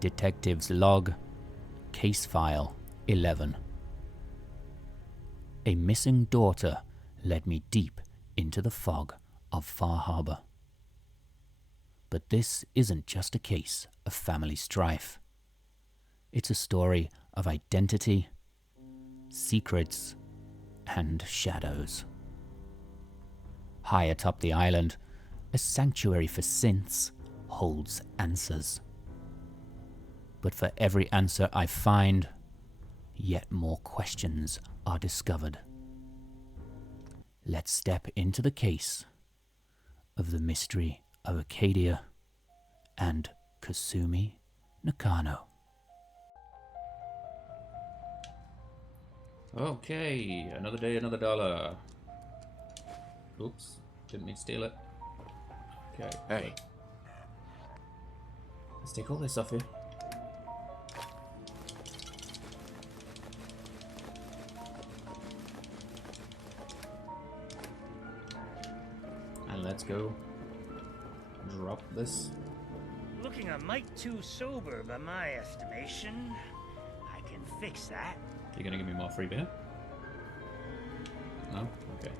Detective's Log, Case File 11. A missing daughter led me deep into the fog of Far Harbor. But this isn't just a case of family strife. It's a story of identity, secrets, and shadows. High atop the island, a sanctuary for synths holds answers. But for every answer I find, yet more questions are discovered. Let's step into the case of the mystery of Acadia and Kasumi Nakano. Okay, another day, another dollar. Oops, didn't mean to steal it. Okay. Hey. Let's take all this off here. And let's go drop this. Looking a mite too sober by my estimation. I can fix that. You're gonna give me more free beer? No? Okay.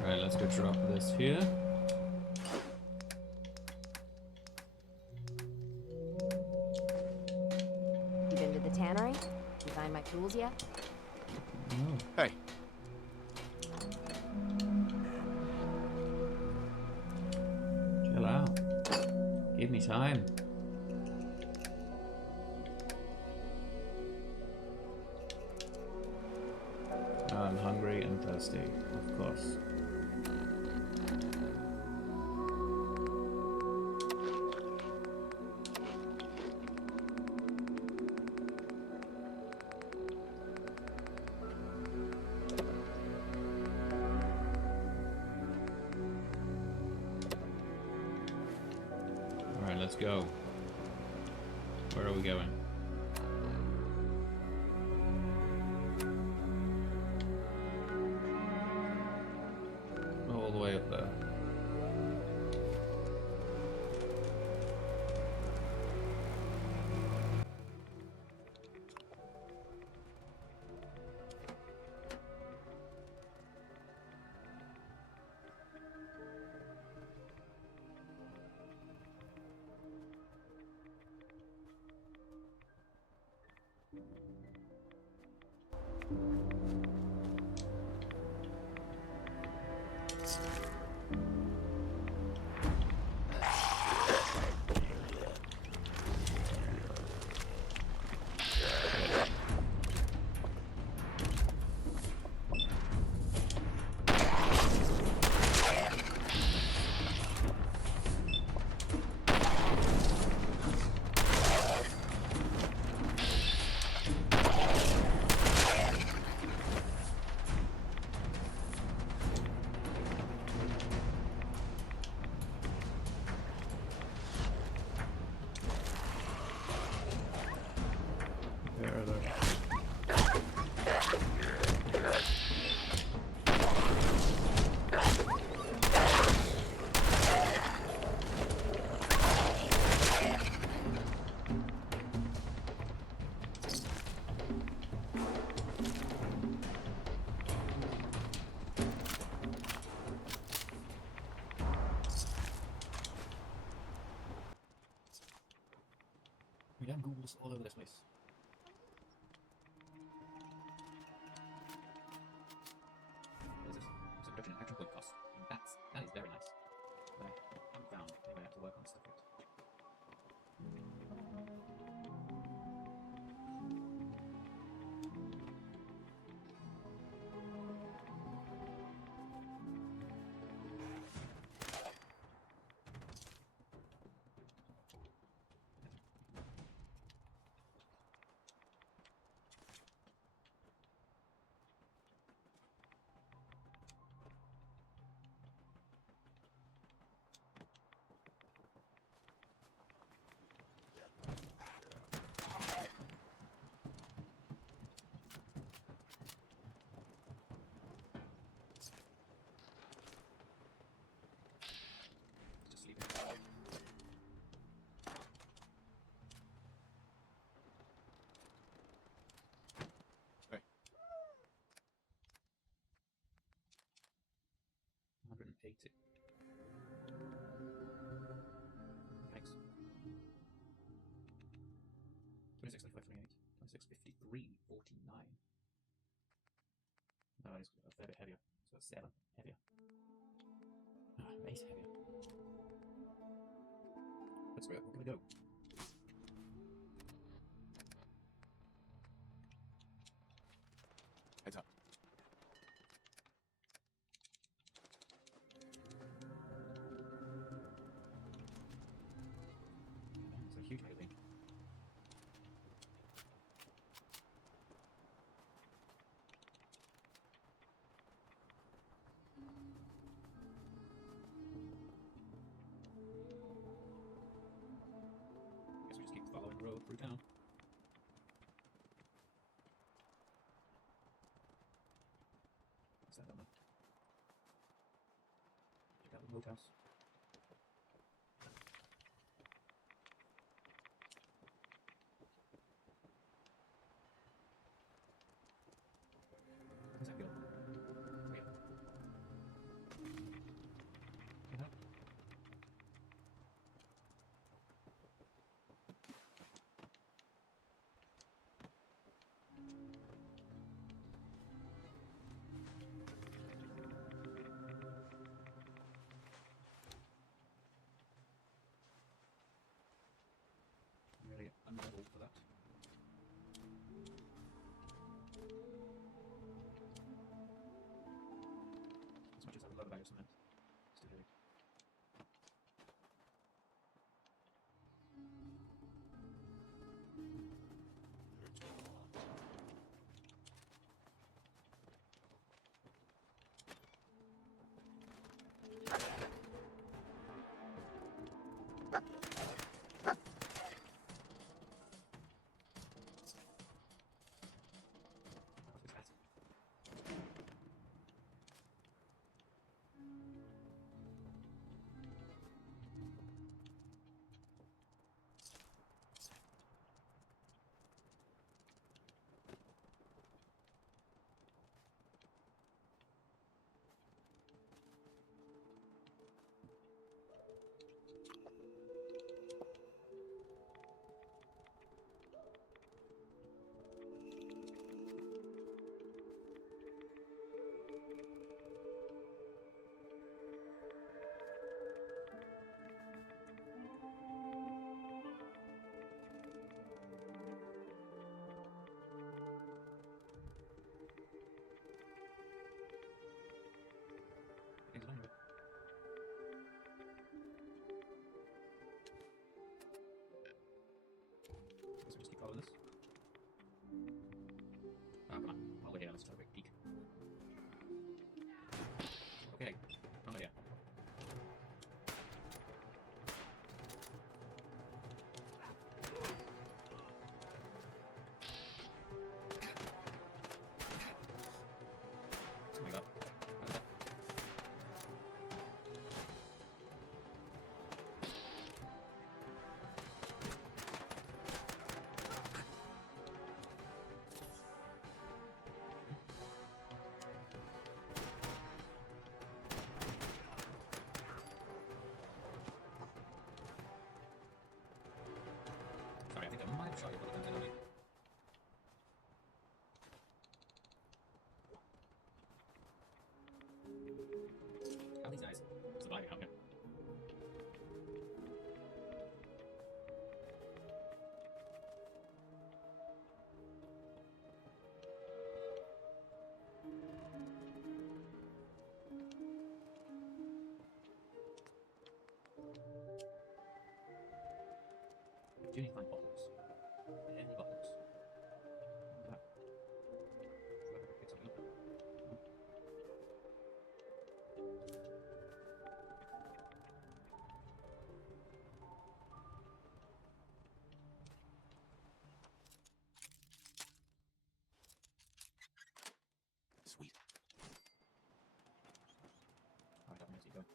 Alright, let's go drop this here. You been to the tannery? You find my tools yet? No. Hey. Chill out. Give me time. I'm hungry and thirsty, of course. Alright, let's go. Where are we going? All the way up there. Where are they? We have ghouls all over this place. What is this? Subscription and actual podcast. That is very nice. But I haven't found a way to work on stuff yet. 80. Yikes. 26, 35, 28, 26, 53, 49. No, it's a fair bit heavier. So 7 heavier. Ah, base heavier. Let's go. Where can we go? Heads up. It's a huge melee. Guess we just keep following the road through town. What's that down there? Check out the boathouse. How's that feel? Yeah. Get up. I'm really unleveled for that. As much as I would love a bag of cement, still heavy. What's that? Things along with it. Guess we just keep following this. Oh, come on. All the way here, let's try a quick peek. Okay, on here. Oh my god. What is that? Sorry, I think I might have shot you a couple times already. How are these guys surviving out here? I do need to find bottles. Any bottles. What was that? Should I pick something up? No. Sweet. Alright, I'm gonna keep going.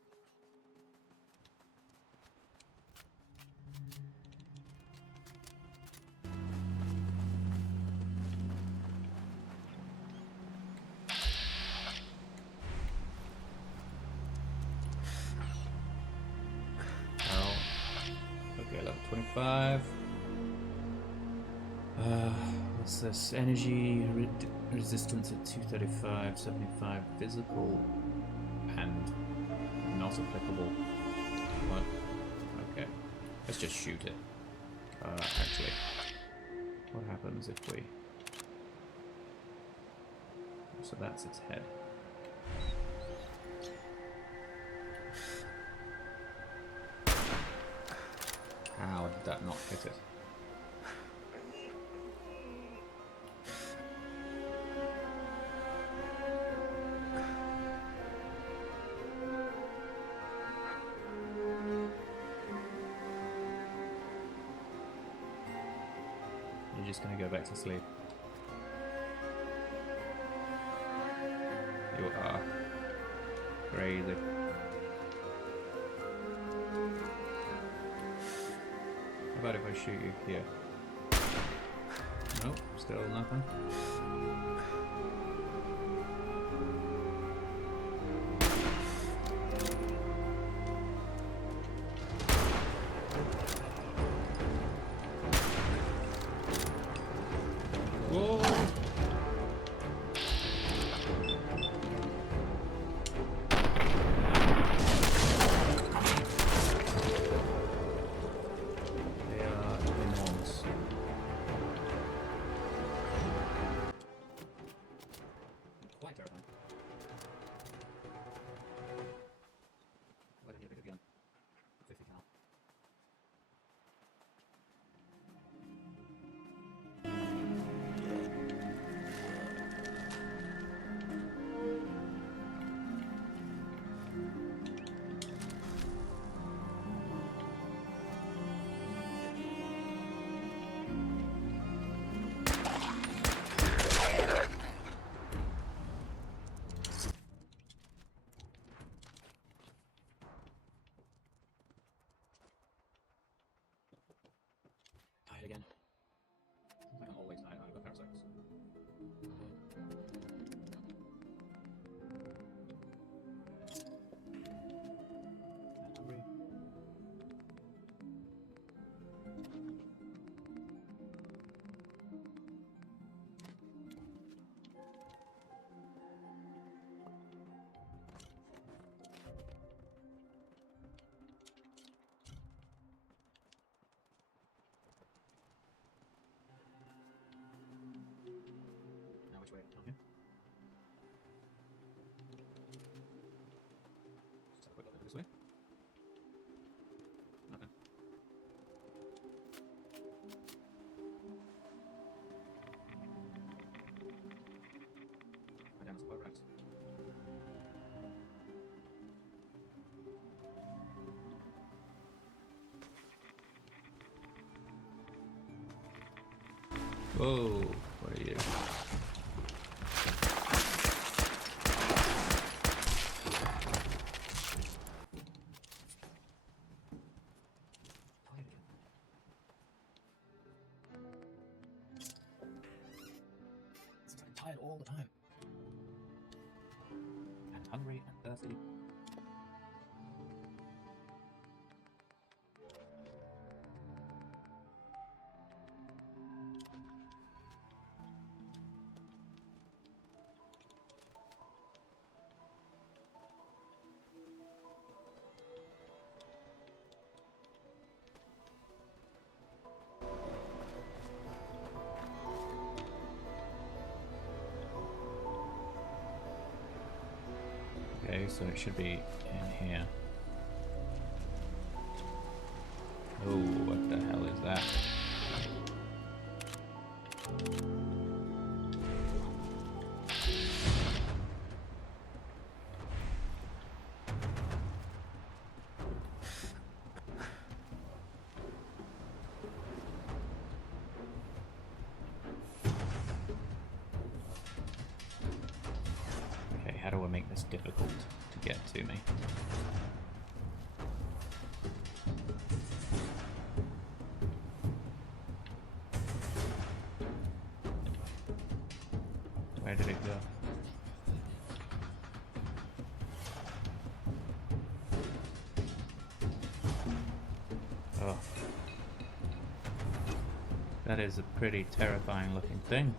235. What's this? Energy resistance at 235, 75 physical and not applicable. What? Okay. Let's just shoot it. Actually, what happens if we... So that's its head. How did that not hit it? You're just gonna go back to sleep. You are crazy. How about if I shoot you here? Nope, still nothing. Whoa! They are enormous. Quite terrifying. Why did you pick it again? 50 cal. Tired again. I can always die. I've got parasites. I'm hungry. Now which way? Down here? Just have a quick look this way. Nothing. My damn, it's quite right. Whoa, what are you? Tired again. Seems like I'm tired all the time. And hungry and thirsty. Okay, so it should be in here. Oh, what the hell is that? Okay, how do I make this difficult to get to me? Where did it go? Oh. That is a pretty terrifying looking thing.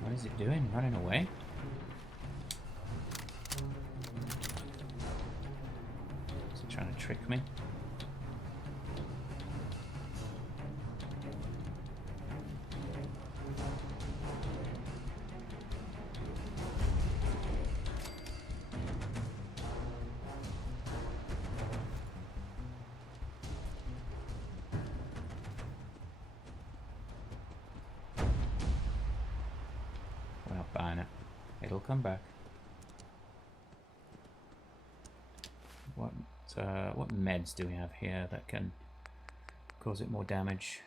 What is it doing? Running away? Is it trying to trick me? Well, fine. It'll come back. What meds do we have here that can cause it more damage?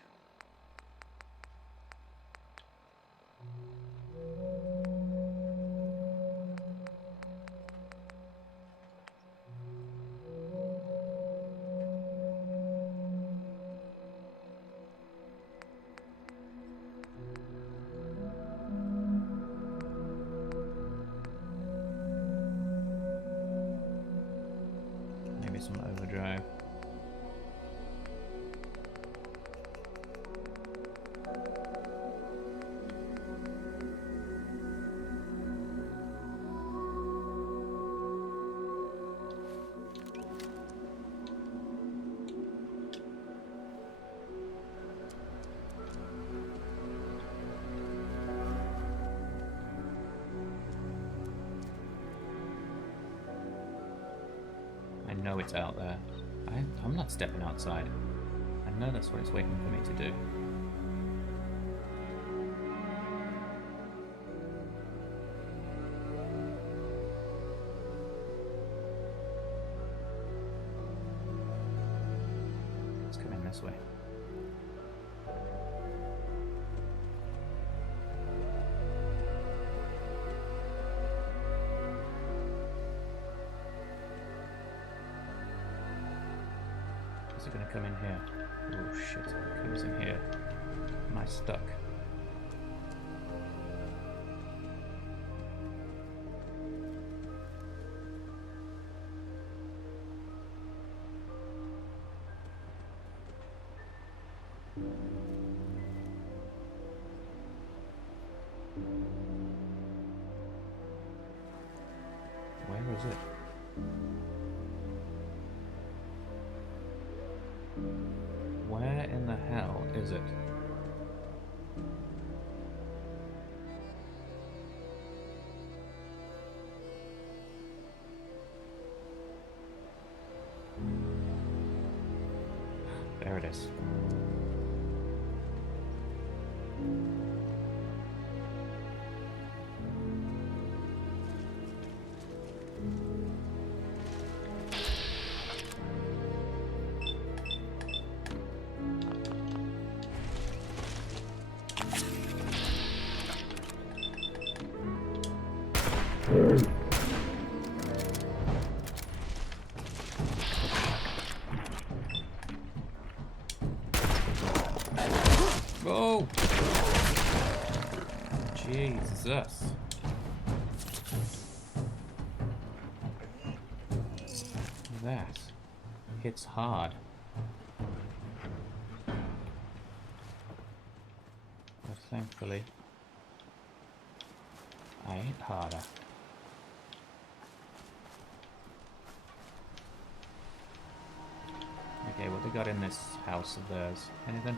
Maybe some overdrive. I know it's out there. I'm not stepping outside. I know that's what it's waiting for me to do. It's coming this way. Is it going to come in here? Oh shit, it comes in here. Am I stuck? Where is it? Where in the hell is it? There it is. Oh! Jesus. That hits hard. But thankfully, I ain't harder. Okay, what they got in this house of theirs? Anything?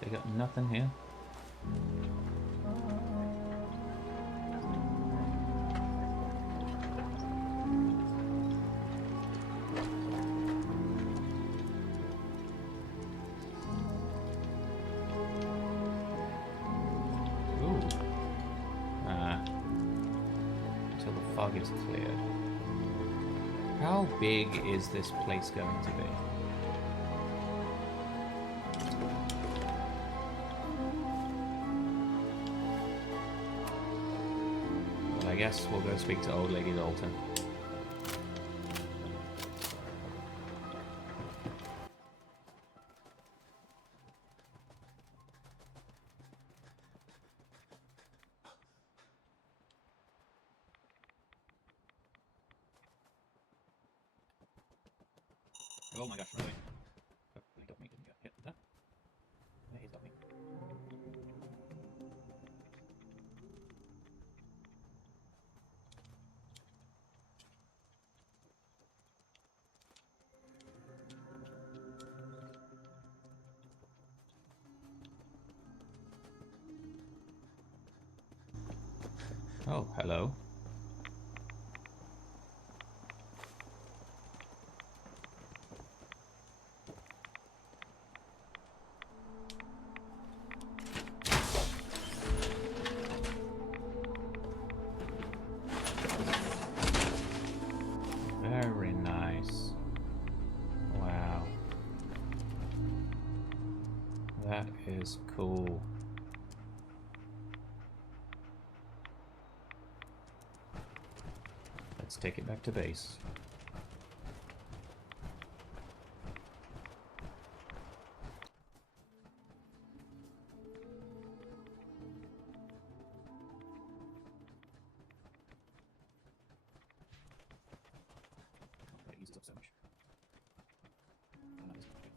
They got nothing here. fog is cleared. How big is this place going to be? Well, I guess we'll go speak to Old Lady Dalton. Oh my gosh, run away. Oh, he got me, didn't get hit. No. Yeah, he's got me. Oh, hello. Very nice. Wow. That is cool. Let's take it back to base. That uses up so much. And that is not good.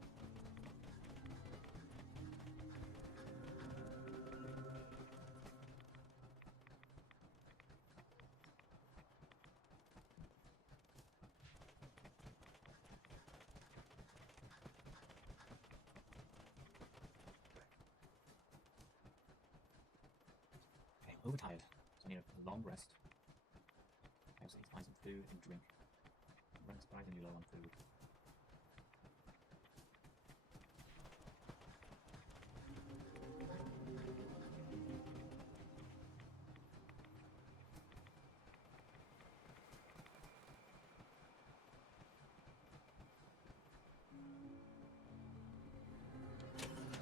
Okay, overtired. So I need a long rest. I also need to find some food and drink. I'm running surprisingly low on food.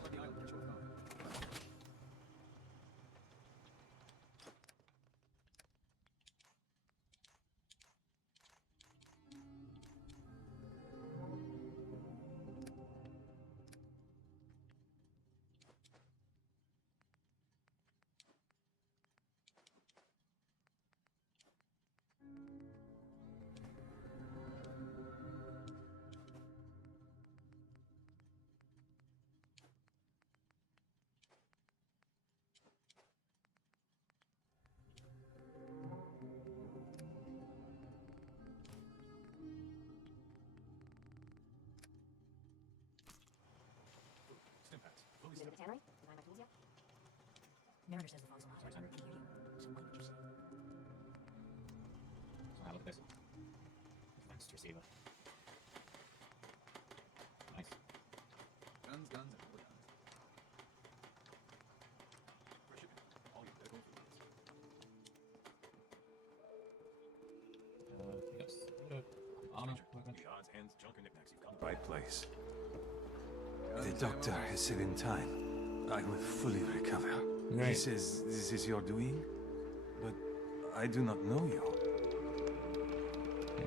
Like the island picture was gone. Stimpaks. Fully You into the stocked. tannery? Design my tools yet? Mariner says the fog's a lot. Sorry, Sandra. Can hear you. So what would you say? So now look at this. Advanced receiver. Nice. Guns, guns, and more guns. For shipping, all your medical fluids. Yes. Armor, weapons. The odds, hands, junk, and knickknacks you've got in the right place. The doctor has said in time, I will fully recover. He Great. says this is your doing, but I do not know you.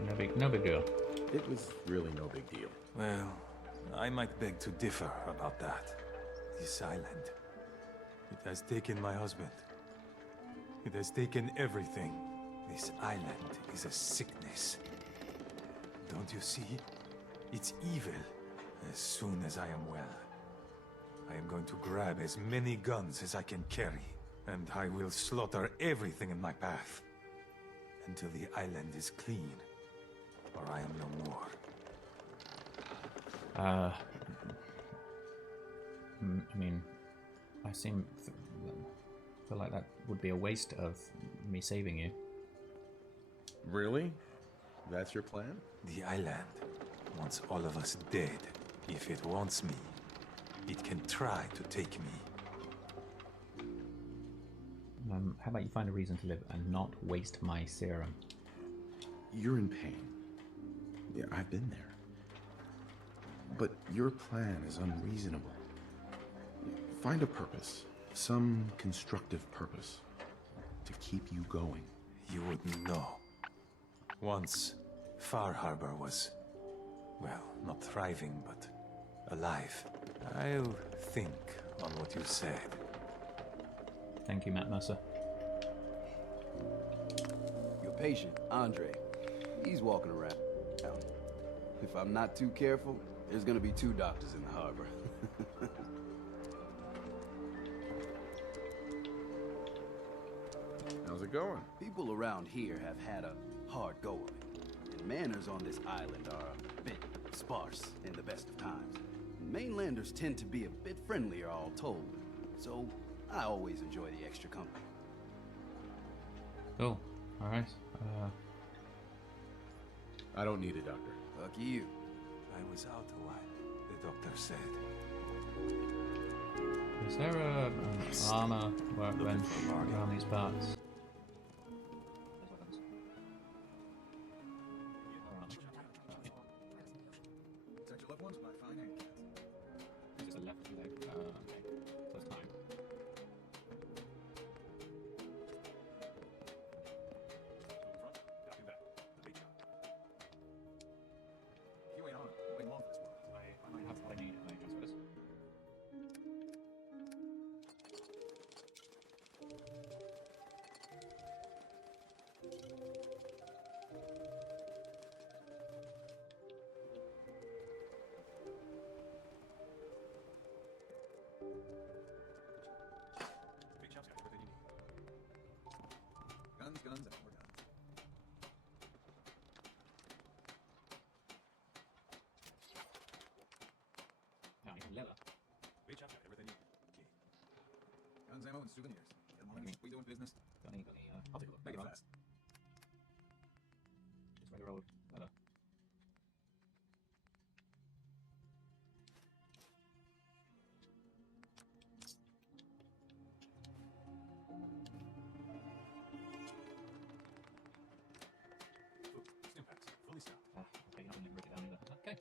No big deal. It was really no big deal. Well, I might beg to differ about that. This island, it has taken my husband. It has taken everything. This island is a sickness. Don't you see? It's evil. As soon as I am well, I am going to grab as many guns as I can carry, and I will slaughter everything in my path until the island is clean, or I am no more. I mean, I feel like that would be a waste of me saving you. Really? That's your plan? The island wants all of us dead. If it wants me, it can try to take me. How about you find a reason to live and not waste my serum? You're in pain. Yeah, I've been there. But your plan is unreasonable. Find a purpose, some constructive purpose, to keep you going. You wouldn't know. Once, Far Harbor was, well, not thriving, but alive. I'll think on what you said. Thank you, Matt Mercer. Your patient, Andre, he's walking around. If I'm not too careful, there's gonna be 2 doctors in the harbor. How's it going? People around here have had a hard go of it, and manners on this island are a bit sparse in the best of times. Mainlanders tend to be a bit friendlier, all told, so I always enjoy the extra company. Cool. Alright. I don't need a doctor. Lucky you. I was out a while, the doctor said. Is there an armor workbench around these parts? Protect your loved ones by fine hand cats. This is a left leg. Okay. So it's time. You ain't on it. You ain't long for this world. I might have what I need if I transfer this. Big shop's got everything you need. Guns, guns, and more guns. Now you can leather. Big shop's got everything you need. Okay. Guns, ammo, and souvenirs. Get them all in. We doing business. Got any, I'll take a look. Make it fast. Just regular old leather. Stimpaks, fully stocked. Okay, I didn't break it down either. Okay.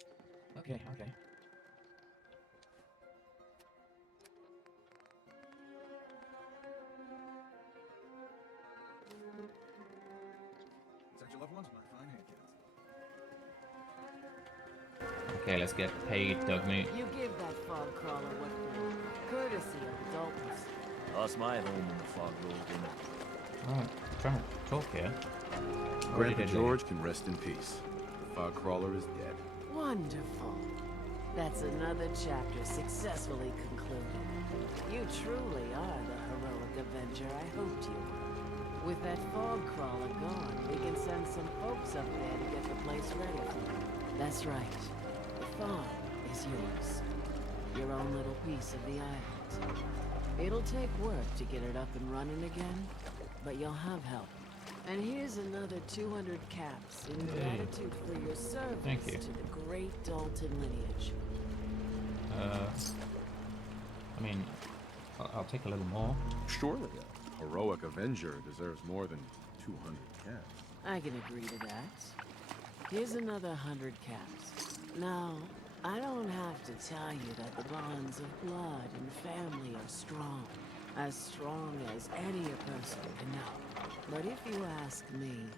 Protect your loved ones by fine hand cats. Okay, let's get paid, Dugmeat. You give that fog crawler what for. Courtesy of the Daltons. That's my home in the fog rolled in. Alright, trying to talk here. Grandpa George can rest in peace. The fog crawler is dead. Wonderful. That's another chapter successfully concluded. You truly are the heroic avenger I hoped you were. With that fog crawler gone, we can send some folks up there to get the place ready for you. That's right. The farm is yours. Your own little piece of the island. It'll take work to get it up and running again, but you'll have help. And here's another 200 caps in gratitude for your service Thank you. to the great Dalton lineage. I mean, I'll take a little more. Surely a heroic avenger deserves more than 200 cats. I can agree to that. Here's another 100 caps. Now, I don't have to tell you that the bonds of blood and family are strong. As strong as any a person can know. But if you ask me,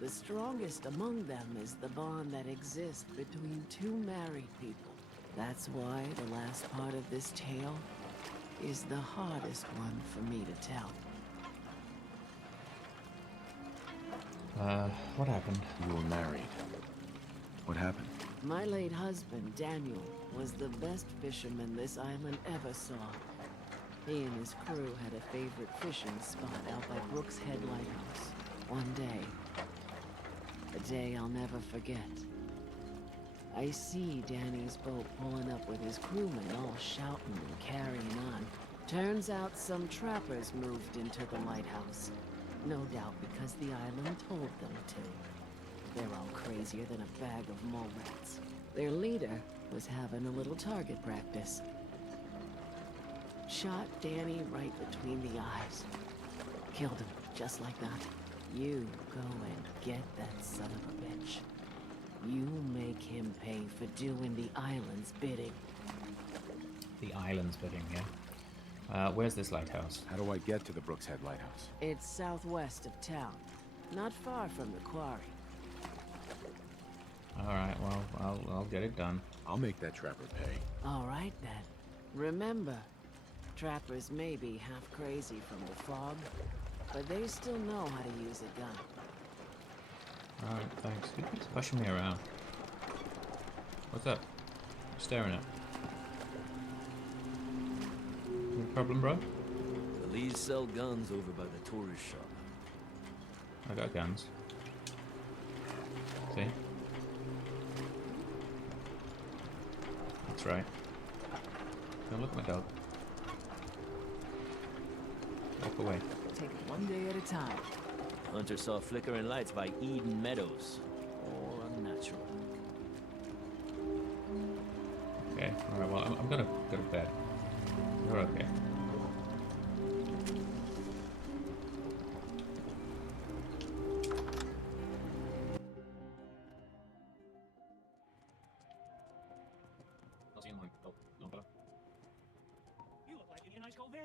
the strongest among them is the bond that exists between 2 married people. That's why the last part of this tale is the hardest one for me to tell. What happened? You were married. What happened? My late husband, Daniel, was the best fisherman this island ever saw. He and his crew had a favorite fishing spot out by Brooks Head Lighthouse. One day. A day I'll never forget. I see Danny's boat pulling up with his crewmen all shouting and carrying on. Turns out some trappers moved into the lighthouse. No doubt because the island told them to. They're all crazier than a bag of mole rats. Their leader was having a little target practice. Shot Danny right between the eyes. Killed him, just like that. You go and get that son of a bitch. You make him pay for doing the island's bidding. The island's bidding, yeah. Where's this lighthouse? How do I get to the Brooks Head Lighthouse? It's southwest of town, not far from the quarry. Alright, well, I'll get it done. I'll make that trapper pay. All right, then. Remember, trappers may be half crazy from the fog, but they still know how to use a gun. Alright, thanks. Who keeps pushing me around? What's up? I'm staring at. No problem, bro? The Lees sell guns over by the tourist shop. I got guns. See? That's right. Don't look at my dog. Walk away. Take it one day at a time. Hunter saw flickering lights by Eden Meadows. All unnatural. Okay, alright, well, I'm gonna go to bed. You're okay. I'll see you in the morning. Old Longfellow. You look like you need a nice cold in.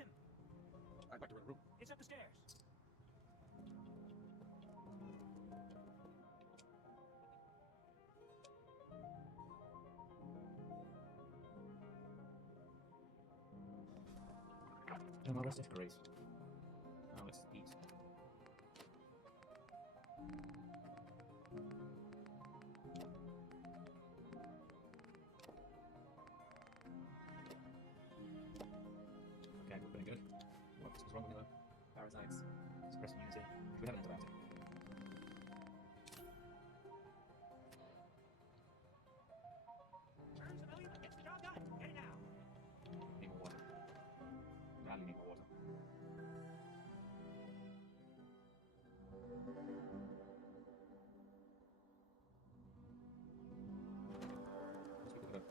I'd like to rent a room. It's up the stairs. Oh, my rest is great. Now let's eat. Okay, we're pretty good. What's wrong with the parasites? Suppressing unity. We have an antibiotic. Turn civilian, gets the job done. Get it now. Need more water. Badly need more water. Let's look at a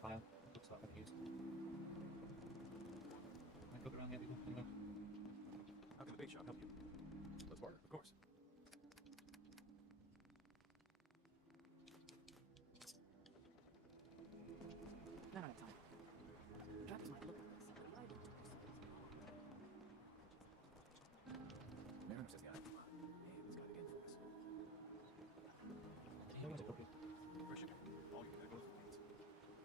tile. Looks like I've used. Can I cook around the edge of the How can the bait shop help you? Let's barter, of course. None at a time. Trappers might look at this. But I don't. Mariner says the island. Hey, this guy again for us. He always a cookie. First ship, all you gotta go for things.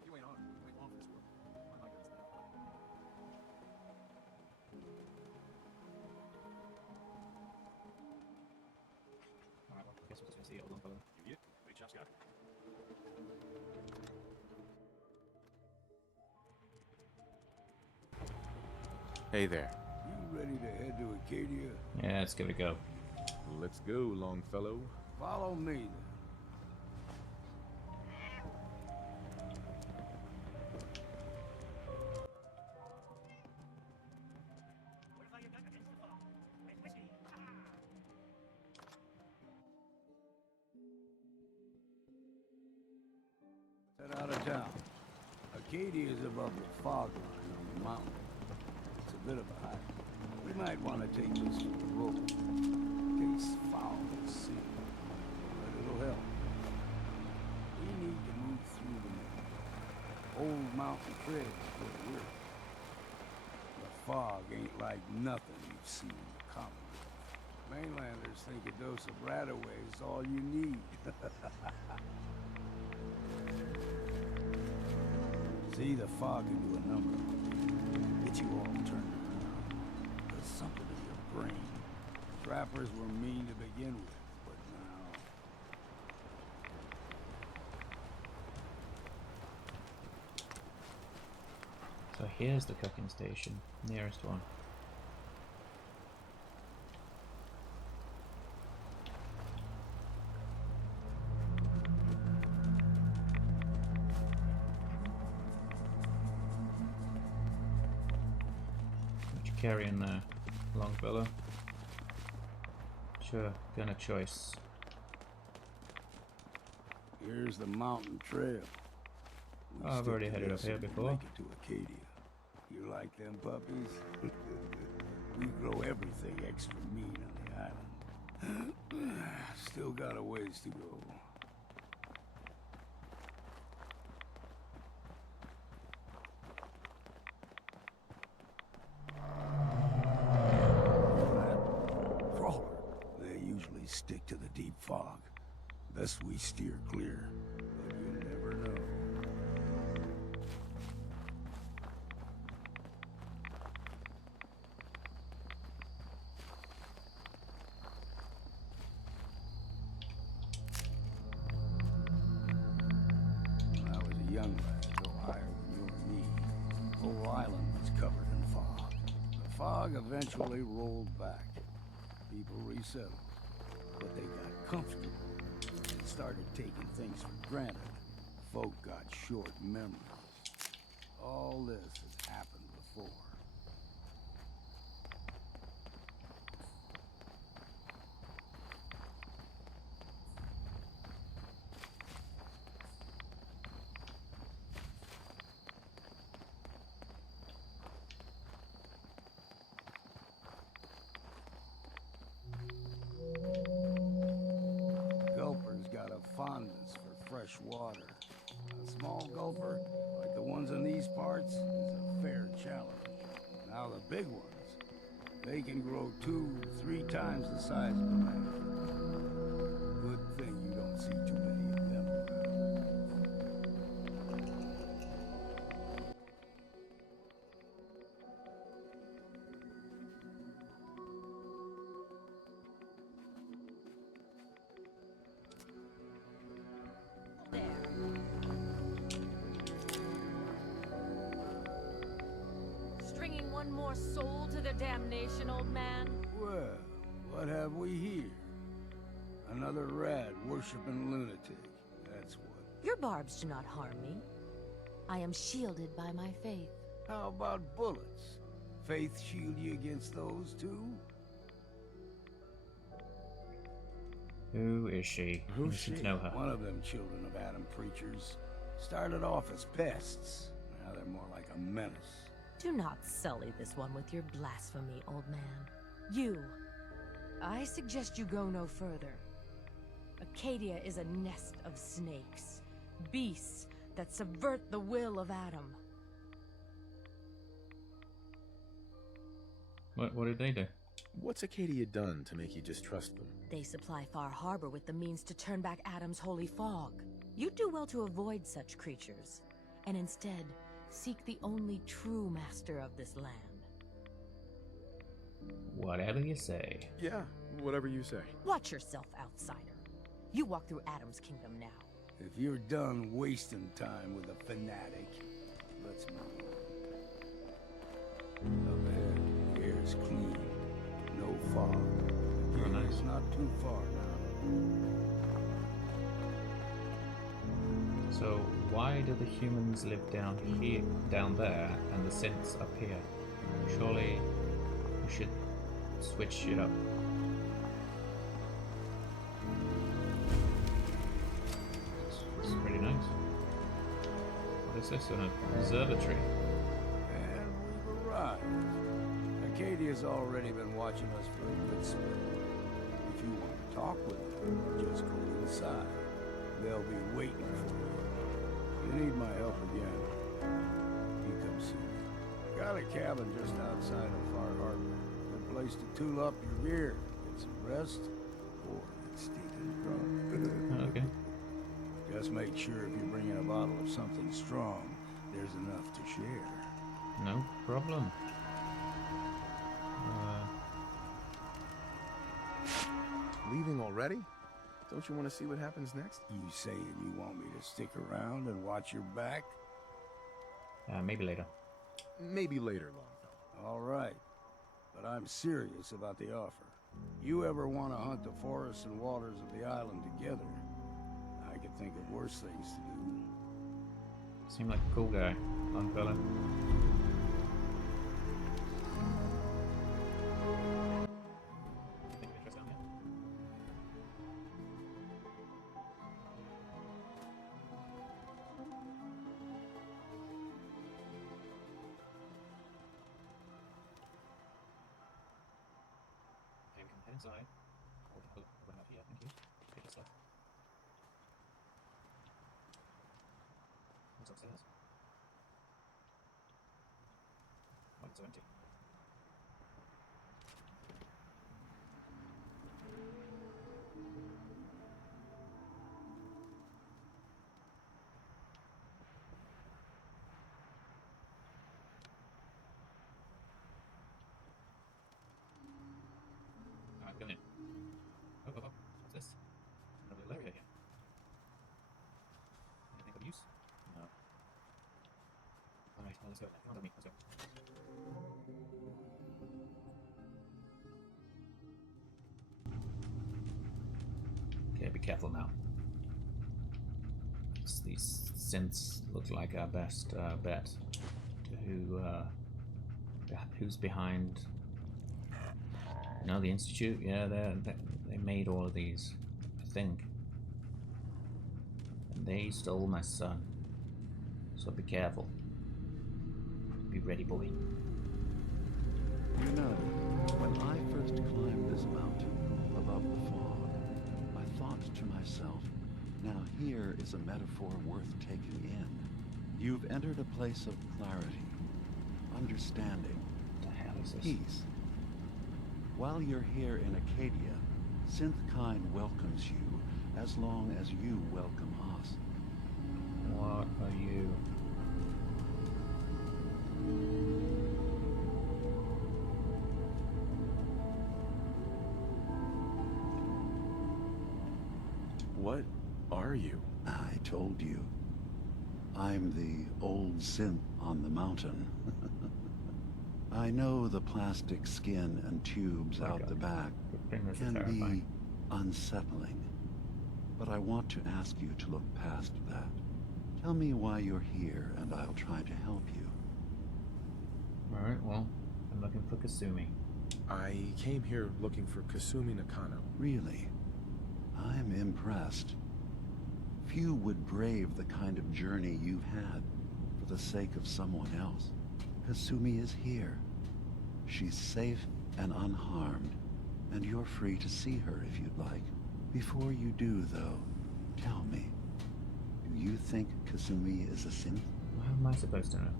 You ain't on it. You ain't long for this world. I like this thing. Alright, well, I guess we're just gonna see Old Longfellow. You get it? Bait shop's got it. Hey there. You ready to head to Acadia? Yeah, let's give it a go. Let's go, Longfellow. Follow me then. Fortify your gun against the fog. With whiskey. Head out of town. Acadia is above the fog line on the mountain. It's a bit of a hike. We might want to take this rope. In case foul at sea. But it'll help. We need to move through the old mountain trails where we're. The fog ain't like nothing you've seen in the Commonwealth. Mainlanders think a dose of Radaway is all you need. See, the fog can do a number of things. Get you all turned around. Does something to your brain. Trappers were mean to begin with, but now... So here's the cooking station, nearest one. What you carrying there, Longfellow? Sure, gun of choice. Here's the mountain trail. We Oh, I've stick already to headed up this here and before. Make it to Acadia. You like them puppies? We grow everything extra mean on the island. Still got a ways to go. Crawler. They usually stick to the deep fog. Best we steer clear, but you never know. When I was a young lad, no higher than you or me, the whole island was covered in fog. The fog eventually rolled back. People resettled, but they got comfortable. They started taking things for granted. Folk got short memories. All this has happened before. Gulper's got a fondness for fresh water. A small gulper, like the ones in these parts, is a fair challenge. Now the big ones, they can grow 2-3 times the size of a man. Good thing you don't see too many of them around. Stringing one more soul to their damnation, old man? Well, what have we here? Another rad worshipping lunatic. That's what. Your barbs do not harm me. I am shielded by my faith. How about bullets? Faith shield you against those too? Who is she? Who's Seem to she? know her. One of them children of Adam preachers. Started off as pests. Now they're more like a menace. Do not sully this one with your blasphemy, old man. You. I suggest you go no further. Acadia is a nest of snakes. Beasts that subvert the will of Adam. What did they do? What's Acadia done to make you distrust them? They supply Far Harbor with the means to turn back Adam's holy fog. You'd do well to avoid such creatures, and instead seek the only true master of this land. Whatever you say. Yeah, whatever you say. Watch yourself, outsider. You walk through Adam's kingdom now. If you're done wasting time with a fanatic, let's move on. Up ahead, the air's clean. No fog. Oh, nice. It's not too far now. So why do the humans live down there, and the synths up here? Surely we should switch it up. It's pretty nice. What is this? An observatory? And we've arrived. Acadia's already been watching us for a good spell. If you want to talk with them, just go inside. They'll be waiting for you. If you need my help again, you come see me. Got a cabin just outside of Far Harbor. Good place to tool up your gear, get some rest, or get stinking drunk. Okay. Just make sure if you're bringing a bottle of something strong, there's enough to share. No problem. Leaving already? Don't you want to see what happens next? You saying you want me to stick around and watch your back? Maybe later. Maybe later, Longfellow. All right. But I'm serious about the offer. You ever want to hunt the forests and waters of the island together, I could think of worse things to do. Seemed like a cool guy, Longfellow. inside. Oh, run up here, thank you. Get the stuff. What's upstairs? Oh, it's so empty. Alright, go in. Oh, oh, oh, what's this? Another little area here. Anything of use? No. Alright, well, let's go. Come on, me. Let's go. Okay, be careful now. These synths look like our best bet to who's behind. No, the Institute. Yeah, they made all of these, I think, and they stole my son. So be careful. Be ready, boy. You know, when I first climbed this mountain above the fog, I thought to myself, now here is a metaphor worth taking in. You've entered a place of clarity, understanding, What the hell is this? peace. While you're here in Acadia, Synthkind welcomes you as long as you welcome us. What are you? What are you? I told you. I'm the old synth on the mountain. I know the plastic skin and tubes out the back can be unsettling, but I want to ask you to look past that. Tell me why you're here, and I'll try to help you. Alright, well, I'm looking for Kasumi. I came here looking for Kasumi Nakano. Really? I'm impressed. Few would brave the kind of journey you've had for the sake of someone else. Kasumi is here. She's safe and unharmed, and you're free to see her if you'd like. Before you do, though, tell me, do you think Kasumi is a synth? How am I supposed to know?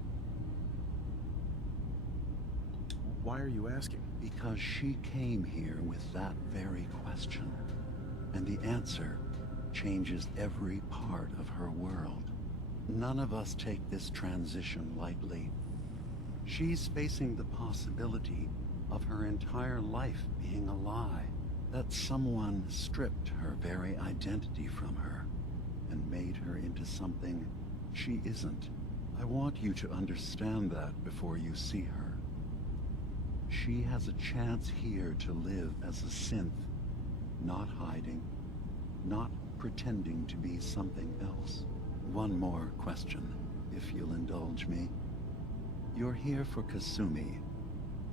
Why are you asking? Because she came here with that very question, and the answer changes every part of her world. None of us take this transition lightly. She's facing the possibility of her entire life being a lie, that someone stripped her very identity from her and made her into something she isn't. I want you to understand that before you see her. She has a chance here to live as a synth, not hiding, not pretending to be something else. One more question, if you'll indulge me. You're here for Kasumi,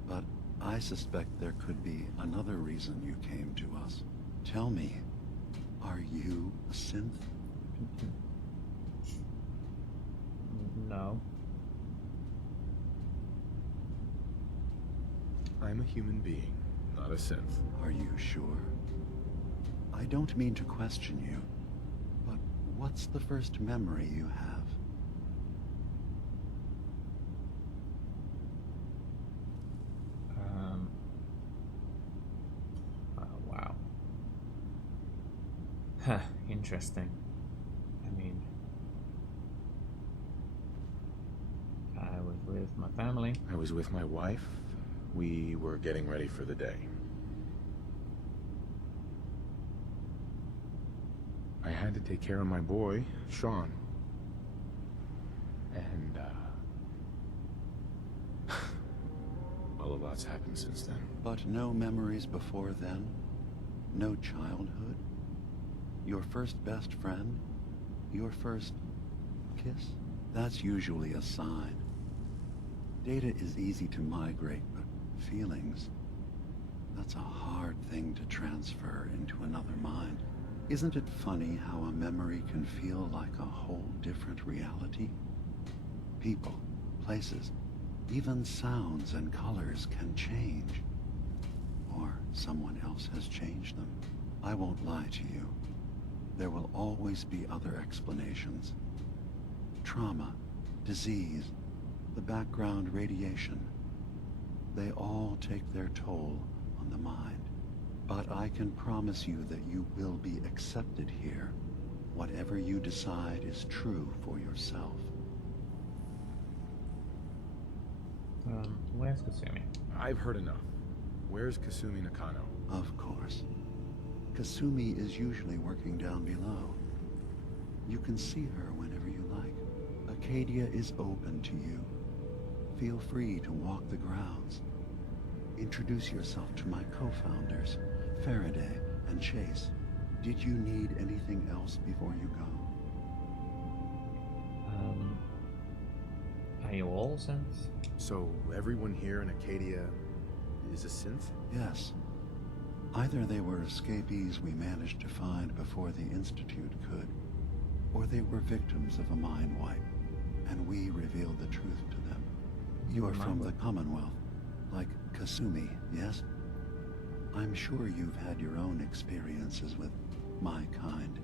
but I suspect there could be another reason you came to us. Tell me, are you a synth? No. I'm a human being, not a synth. Are you sure? I don't mean to question you, but what's the first memory you have? Wow. Huh, interesting. I mean, I was with my family. I was with my wife. We were getting ready for the day. I had to take care of my boy, Sean. And, well, a lot's happened since then. But no memories before then? No childhood? Your first best friend? Your first kiss? That's usually a sign. Data is easy to migrate, but feelings, that's a hard thing to transfer into another mind. Isn't it funny how a memory can feel like a whole different reality? People, places, even sounds and colors can change. Or someone else has changed them. I won't lie to you. There will always be other explanations. Trauma, disease, the background radiation. They all take their toll on the mind. But I can promise you that you will be accepted here. Whatever you decide is true for yourself. Where's Kasumi? I've heard enough. Where's Kasumi Nakano? Of course. Kasumi is usually working down below. You can see her whenever you like. Acadia is open to you. Feel free to walk the grounds. Introduce yourself to my co-founders, Faraday and Chase. Did you need anything else before you go? Are you all synths? So everyone here in Acadia is a synth? Yes. Either they were escapees we managed to find before the Institute could, or they were victims of a mind wipe, and we revealed the truth to them. You are from the Commonwealth, like Kasumi, yes? I'm sure you've had your own experiences with my kind.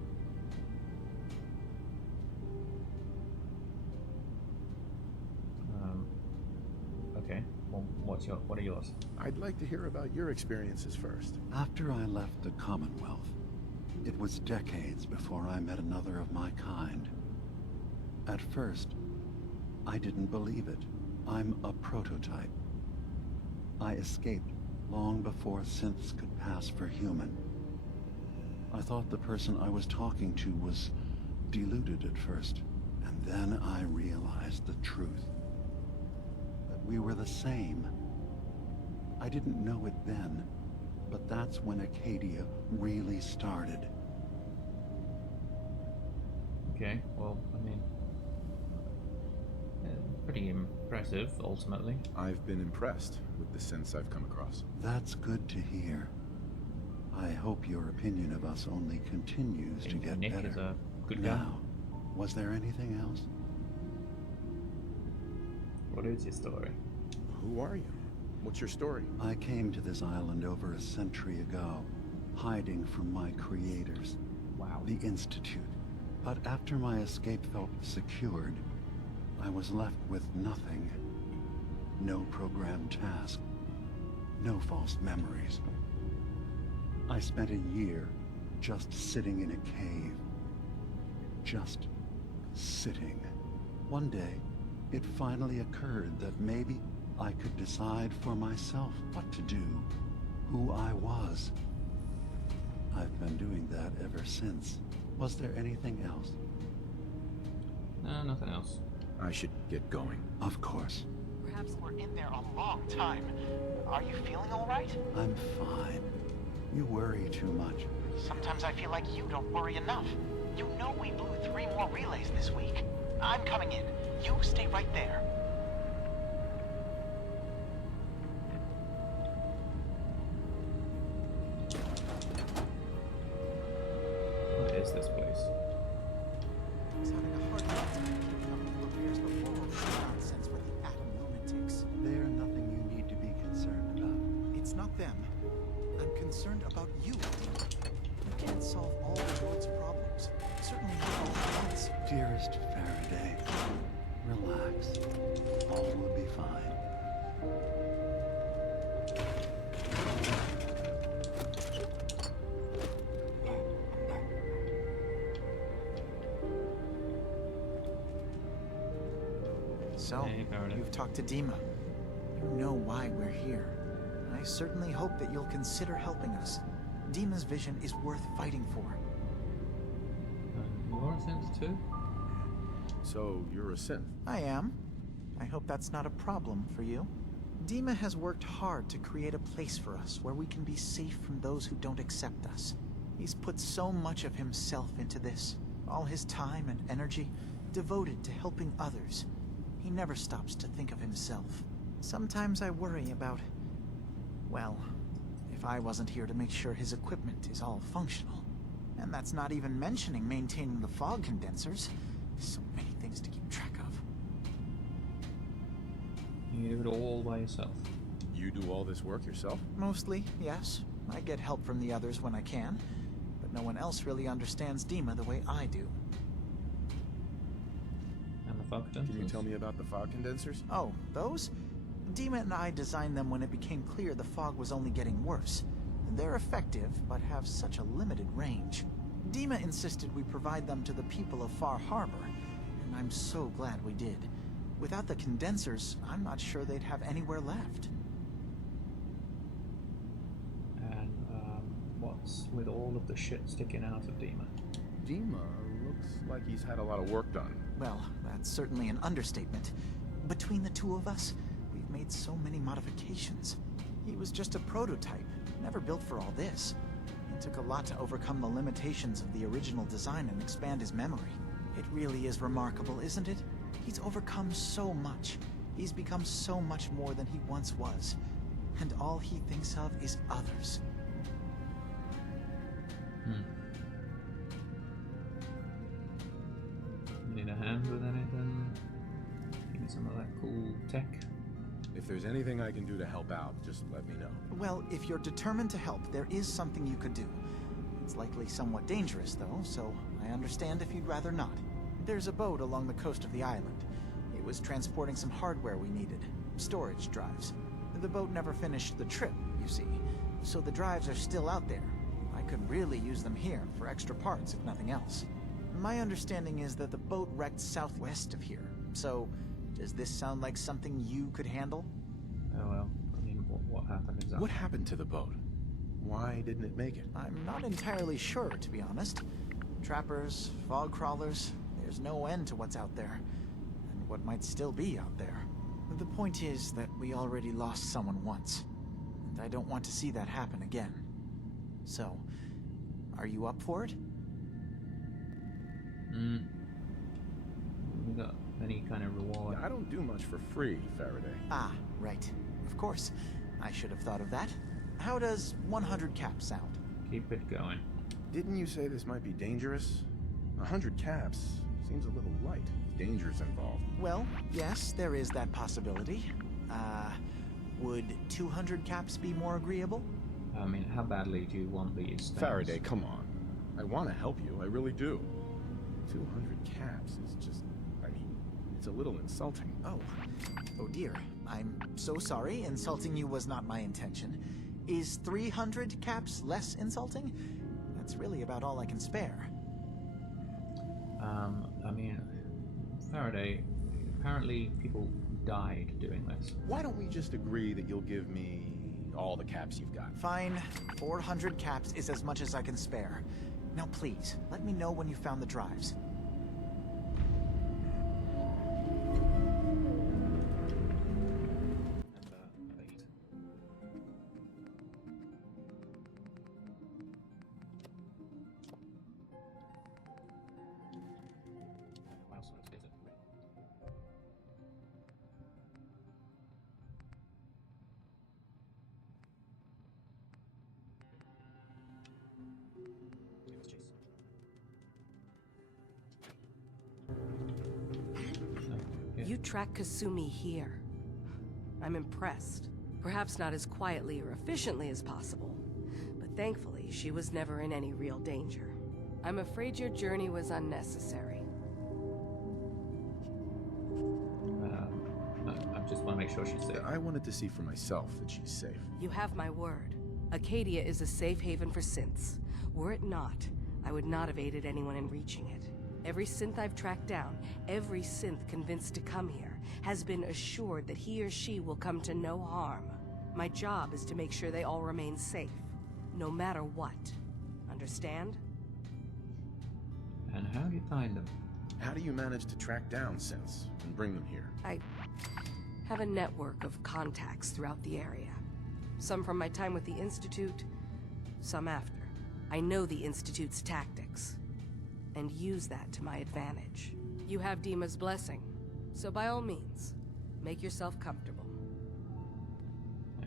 Okay. Well, what are yours? I'd like to hear about your experiences first. After I left the Commonwealth, it was decades before I met another of my kind. At first, I didn't believe it. I'm a prototype. I escaped long before synths could pass for human. I thought the person I was talking to was deluded at first, and then I realized the truth. That we were the same. I didn't know it then, but that's when Acadia really started. Okay, well, I mean, pretty impressive, ultimately. I've been impressed with the synths I've come across. That's good to hear. I hope your opinion of us only continues to get Nick better. is a good guy. Now, was there anything else? What is your story? Who are you? What's your story? I came to this island over a century ago, hiding from my creators. Wow. The Institute. But after my escape felt secured, I was left with nothing. No programmed task. No false memories. I spent a year just sitting in a cave. Just sitting. One day, it finally occurred that maybe I could decide for myself what to do, who I was. I've been doing that ever since. Was there anything else? No, nothing else. I should get going. Of course. Perhaps we're in there a long time. Are you feeling all right? I'm fine. You worry too much. Sometimes I feel like you don't worry enough. You know we blew 3 more relays this week. I'm coming in. You stay right there. What is this place? I was having a hard time keeping up with the repairs before all this nonsense with the atom lunatics. They're nothing you need to be concerned about. It's not them. I'm concerned about you. You can't solve all the world's problems. Certainly not all at once. Dearest Faraday, relax. All will be fine. So, you've talked to DiMA. You know why we're here. I certainly hope that you'll consider helping us. DiMA's vision is worth fighting for. You're a synth too? So, you're a synth? I am. I hope that's not a problem for you. DiMA has worked hard to create a place for us where we can be safe from those who don't accept us. He's put so much of himself into this, all his time and energy devoted to helping others. He never stops to think of himself. Sometimes I worry about, well, if I wasn't here to make sure his equipment is all functional. And that's not even mentioning maintaining the fog condensers. So many things to keep track of. You do it all by yourself. You do all this work yourself? Mostly, yes. I get help from the others when I can, but no one else really understands DiMA the way I do. And the fog condensers? Can you tell me about the fog condensers? Oh, those? DiMA and I designed them when it became clear the fog was only getting worse. They're effective, but have such a limited range. DiMA insisted we provide them to the people of Far Harbor, and I'm so glad we did. Without the condensers, I'm not sure they'd have anywhere left. And what's with all of the shit sticking out of DiMA? DiMA looks like he's had a lot of work done. Well, that's certainly an understatement. Between the two of us, we've made so many modifications. He was just a prototype, never built for all this. It took a lot to overcome the limitations of the original design and expand his memory. It really is remarkable, isn't it? He's overcome so much. He's become so much more than he once was. And all he thinks of is others. Need a hand with anything? Give me some of that cool tech. If there's anything I can do to help out, just let me know. Well, if you're determined to help, there is something you could do. It's likely somewhat dangerous, though, so I understand if you'd rather not. There's a boat along the coast of the island. It was transporting some hardware we needed. Storage drives. The boat never finished the trip, you see, so the drives are still out there. I could really use them here for extra parts, if nothing else. My understanding is that the boat wrecked southwest of here, so does this sound like something you could handle? Oh well, I mean, what happened exactly? What happened to the boat? Why didn't it make it? I'm not entirely sure, to be honest. Trappers, fog crawlers, there's no end to what's out there, and what might still be out there. The point is that we already lost someone once, and I don't want to see that happen again. So, are you up for it? We got any kind of reward? I don't do much for free, Faraday. Ah, right. Of course. I should have thought of that. How does 100 caps sound? Keep it going. Didn't you say this might be dangerous? 100 caps seems a little light. Danger's involved. Well, yes, there is that possibility. Would 200 caps be more agreeable? I mean, how badly do you want these things? Faraday, come on. I want to help you, I really do. 200 caps is just, I mean, it's a little insulting. Oh dear. I'm so sorry. Insulting you was not my intention. Is 300 caps less insulting? That's really about all I can spare. I mean, Faraday, apparently people died doing this. Why don't we just agree that you'll give me all the caps you've got? Fine. 400 caps is as much as I can spare. Now please, let me know when you found the drives. You track Kasumi here. I'm impressed. Perhaps not as quietly or efficiently as possible, but thankfully she was never in any real danger. I'm afraid your journey was unnecessary. I just want to make sure she's safe. I wanted to see for myself that she's safe. You have my word. Acadia is a safe haven for synths. Were it not, I would not have aided anyone in reaching it. Every synth I've tracked down, every synth convinced to come here, has been assured that he or she will come to no harm. My job is to make sure they all remain safe, no matter what. Understand? And how do you find them? How do you manage to track down synths and bring them here? I have a network of contacts throughout the area. Some from my time with the Institute, some after. I know the Institute's tactics, and use that to my advantage. You have DiMA's blessing, so by all means, make yourself comfortable.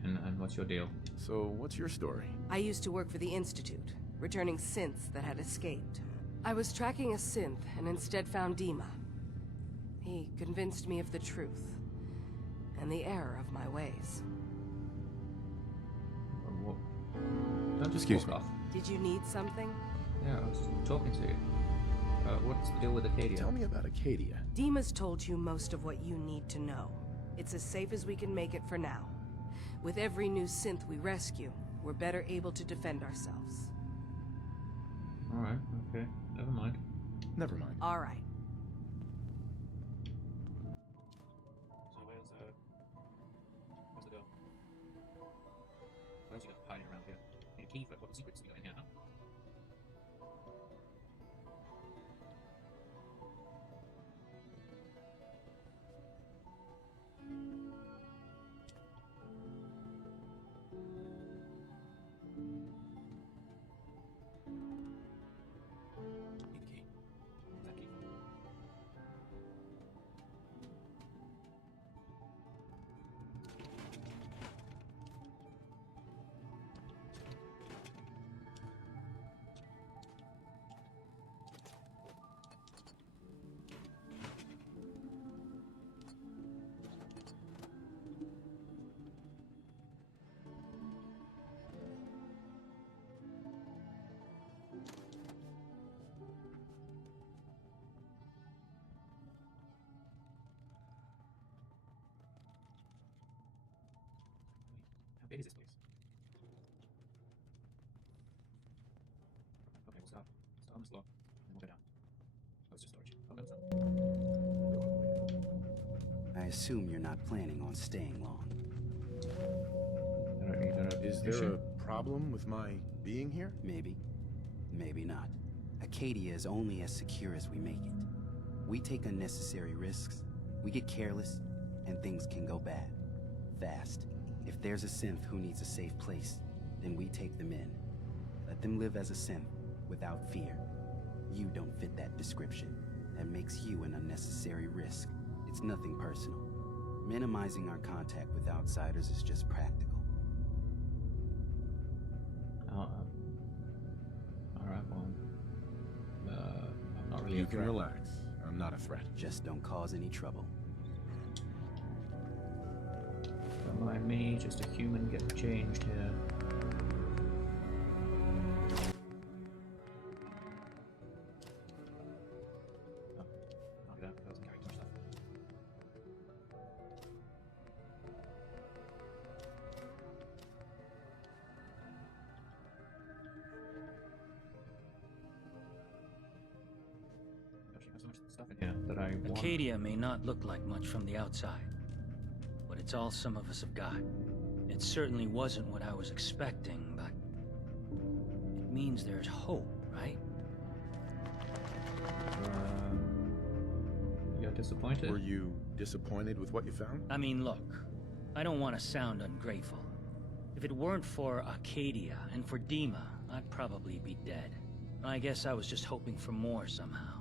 And what's your deal? So, what's your story? I used to work for the Institute, returning synths that had escaped. I was tracking a synth and instead found DiMA. He convinced me of the truth, and the error of my ways. Don't just Excuse walk me. off. Did you need something? Yeah, I was talking to you. What's the deal with Acadia? Tell me about Acadia. DiMA's told you most of what you need to know. It's as safe as we can make it for now. With every new synth we rescue, we're better able to defend ourselves. Alright, okay. Never mind. Never mind. All right. So where's the door? Where's you got hiding around here? Need a key for what secrets you got in here, huh? Need a key. What's that key for? How big is this place? Okay, we'll stop. Stop on the slope, and we'll go down. Oh, it's just storage. Oh, no, it's not. I assume you're not planning on staying long. Is there a problem with my being here? Maybe. Maybe not. Acadia is only as secure as we make it. We take unnecessary risks, we get careless, and things can go bad. Fast. If there's a synth who needs a safe place, then we take them in. Let them live as a synth, without fear. You don't fit that description. That makes you an unnecessary risk. It's nothing personal. Minimizing our contact with outsiders is just practical. Alright, well, I'm not really You a can threat. relax. I'm not a threat. Just don't cause any trouble. Don't mind me, just a human getting changed here. Oh, I'll do that. That doesn't carry too much stuff. Actually, there's so much stuff in here that I want. Acadia may not look like much from the outside, but it's all some of us have got. It certainly wasn't what I was expecting, but it means there's hope, right? You're disappointed? Were you disappointed with what you found? I mean, look, I don't want to sound ungrateful. If it weren't for Acadia and for DiMA, I'd probably be dead. I guess I was just hoping for more somehow.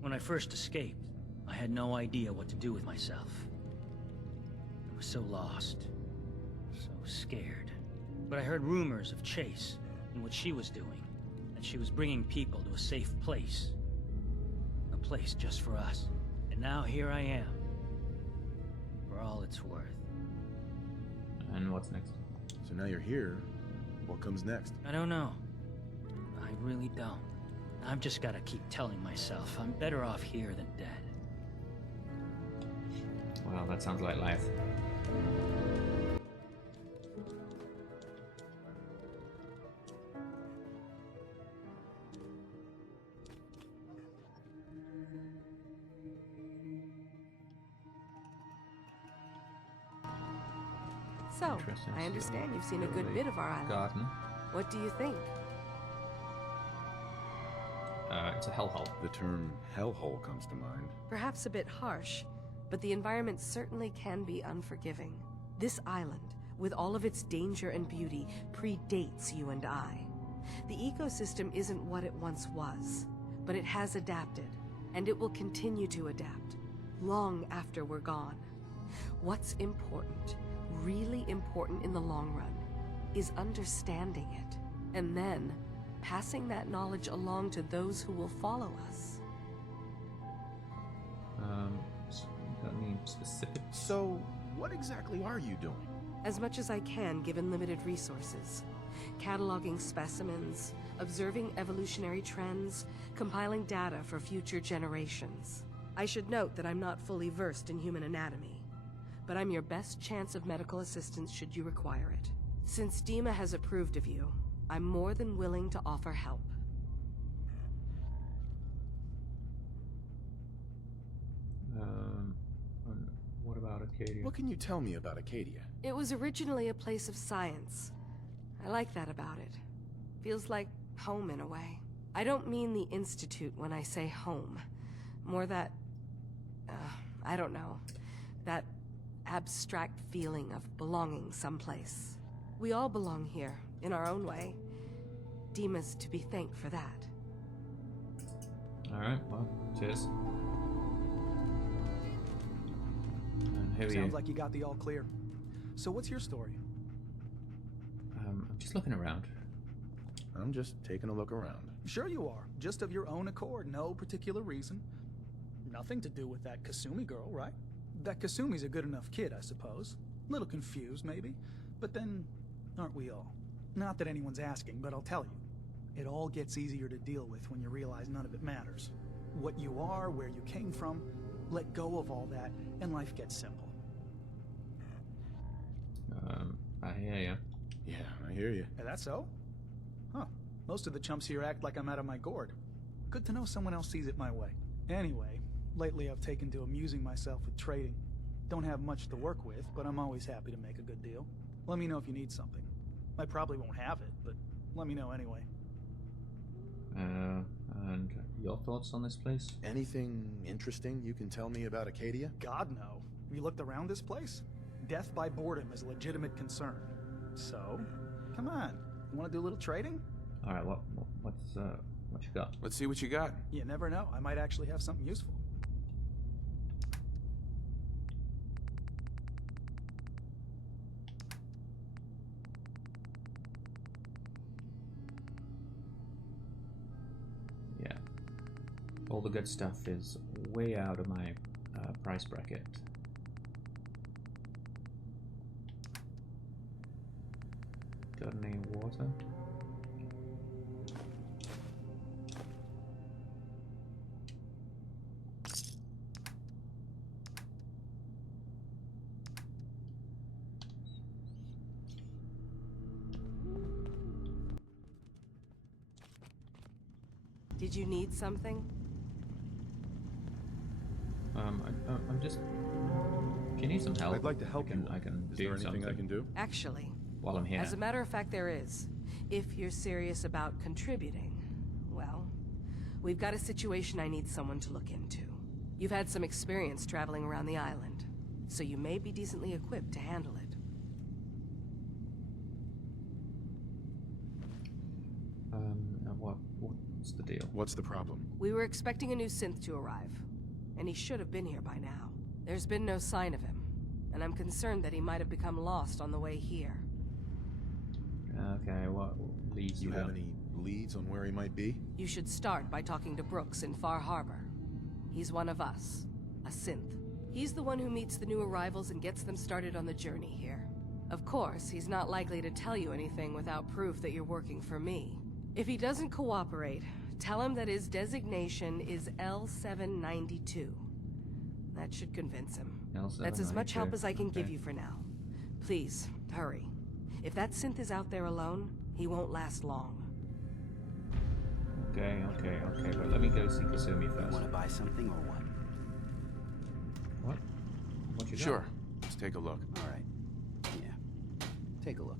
When I first escaped, I had no idea what to do with myself. I was so lost, so scared. But I heard rumors of Chase and what she was doing, that she was bringing people to a safe place. A place just for us. And now here I am, for all it's worth. And what's next? So now you're here. What comes next? I don't know. I really don't. I've just got to keep telling myself I'm better off here than dead. Well, that sounds like life. So, Interesting. I understand you've seen a good Lovely bit of our island. garden. What do you think? It's a hellhole. The term hellhole comes to mind. Perhaps a bit harsh, but the environment certainly can be unforgiving. This island, with all of its danger and beauty, predates you and I. The ecosystem isn't what it once was, but it has adapted, and it will continue to adapt, long after we're gone. What's important, really important in the long run, is understanding it, and then passing that knowledge along to those who will follow us. Got any specifics? So, what exactly are you doing? As much as I can, given limited resources. cataloging specimens, observing evolutionary trends, compiling data for future generations. I should note that I'm not fully versed in human anatomy, but I'm your best chance of medical assistance should you require it. Since DiMA has approved of you, I'm more than willing to offer help. And what about Acadia? What can you tell me about Acadia? It was originally a place of science. I like that about it. Feels like home in a way. I don't mean the Institute when I say home. More that, I don't know, that abstract feeling of belonging someplace. We all belong here, in our own way. DiMA's to be thanked for that. Alright, well, cheers. And who are Sounds you? like you got the all clear. So what's your story? I'm just looking around. I'm just taking a look around. Sure you are. Just of your own accord, no particular reason. Nothing to do with that Kasumi girl, right? That Kasumi's a good enough kid, I suppose. Little confused, maybe. But then, aren't we all? Not that anyone's asking, but I'll tell you. It all gets easier to deal with when you realize none of it matters. What you are, where you came from, let go of all that, and life gets simple. I hear you. Yeah, I hear you. Is that so? Huh. Most of the chumps here act like I'm out of my gourd. Good to know someone else sees it my way. Anyway, lately I've taken to amusing myself with trading. Don't have much to work with, but I'm always happy to make a good deal. Let me know if you need something. I probably won't have it, but let me know anyway. And your thoughts on this place? Anything interesting you can tell me about Acadia? God, no. Have you looked around this place? Death by boredom is a legitimate concern. So, come on. You want to do a little trading? Alright, what you got? Let's see what you got. You never know. I might actually have something useful. Yeah. All the good stuff is way out of my price bracket. Got any water? Did you need something? I'm just. If you need some help, I'd like to help you. I can Is do there anything something I can do? Actually, while I'm here. as a matter of fact, there is. If you're serious about contributing, well, we've got a situation I need someone to look into. You've had some experience traveling around the island, so you may be decently equipped to handle it. What's the deal? What's the problem? We were expecting a new synth to arrive, and he should have been here by now. There's been no sign of him, and I'm concerned that he might have become lost on the way here. Okay, what leads You you have up? any leads on where he might be? You should start by talking to Brooks in Far Harbor. He's one of us, a synth. He's the one who meets the new arrivals and gets them started on the journey here. Of course, he's not likely to tell you anything without proof that you're working for me. If he doesn't cooperate, tell him that his designation is L792. That should convince him. That's as much help as I can give you for now. Please, hurry. If that synth is out there alone, he won't last long. Okay, but let me go see Kasumi first. Want to buy something or what? What? What you got? Sure. Let's take a look. All right. Yeah. Take a look.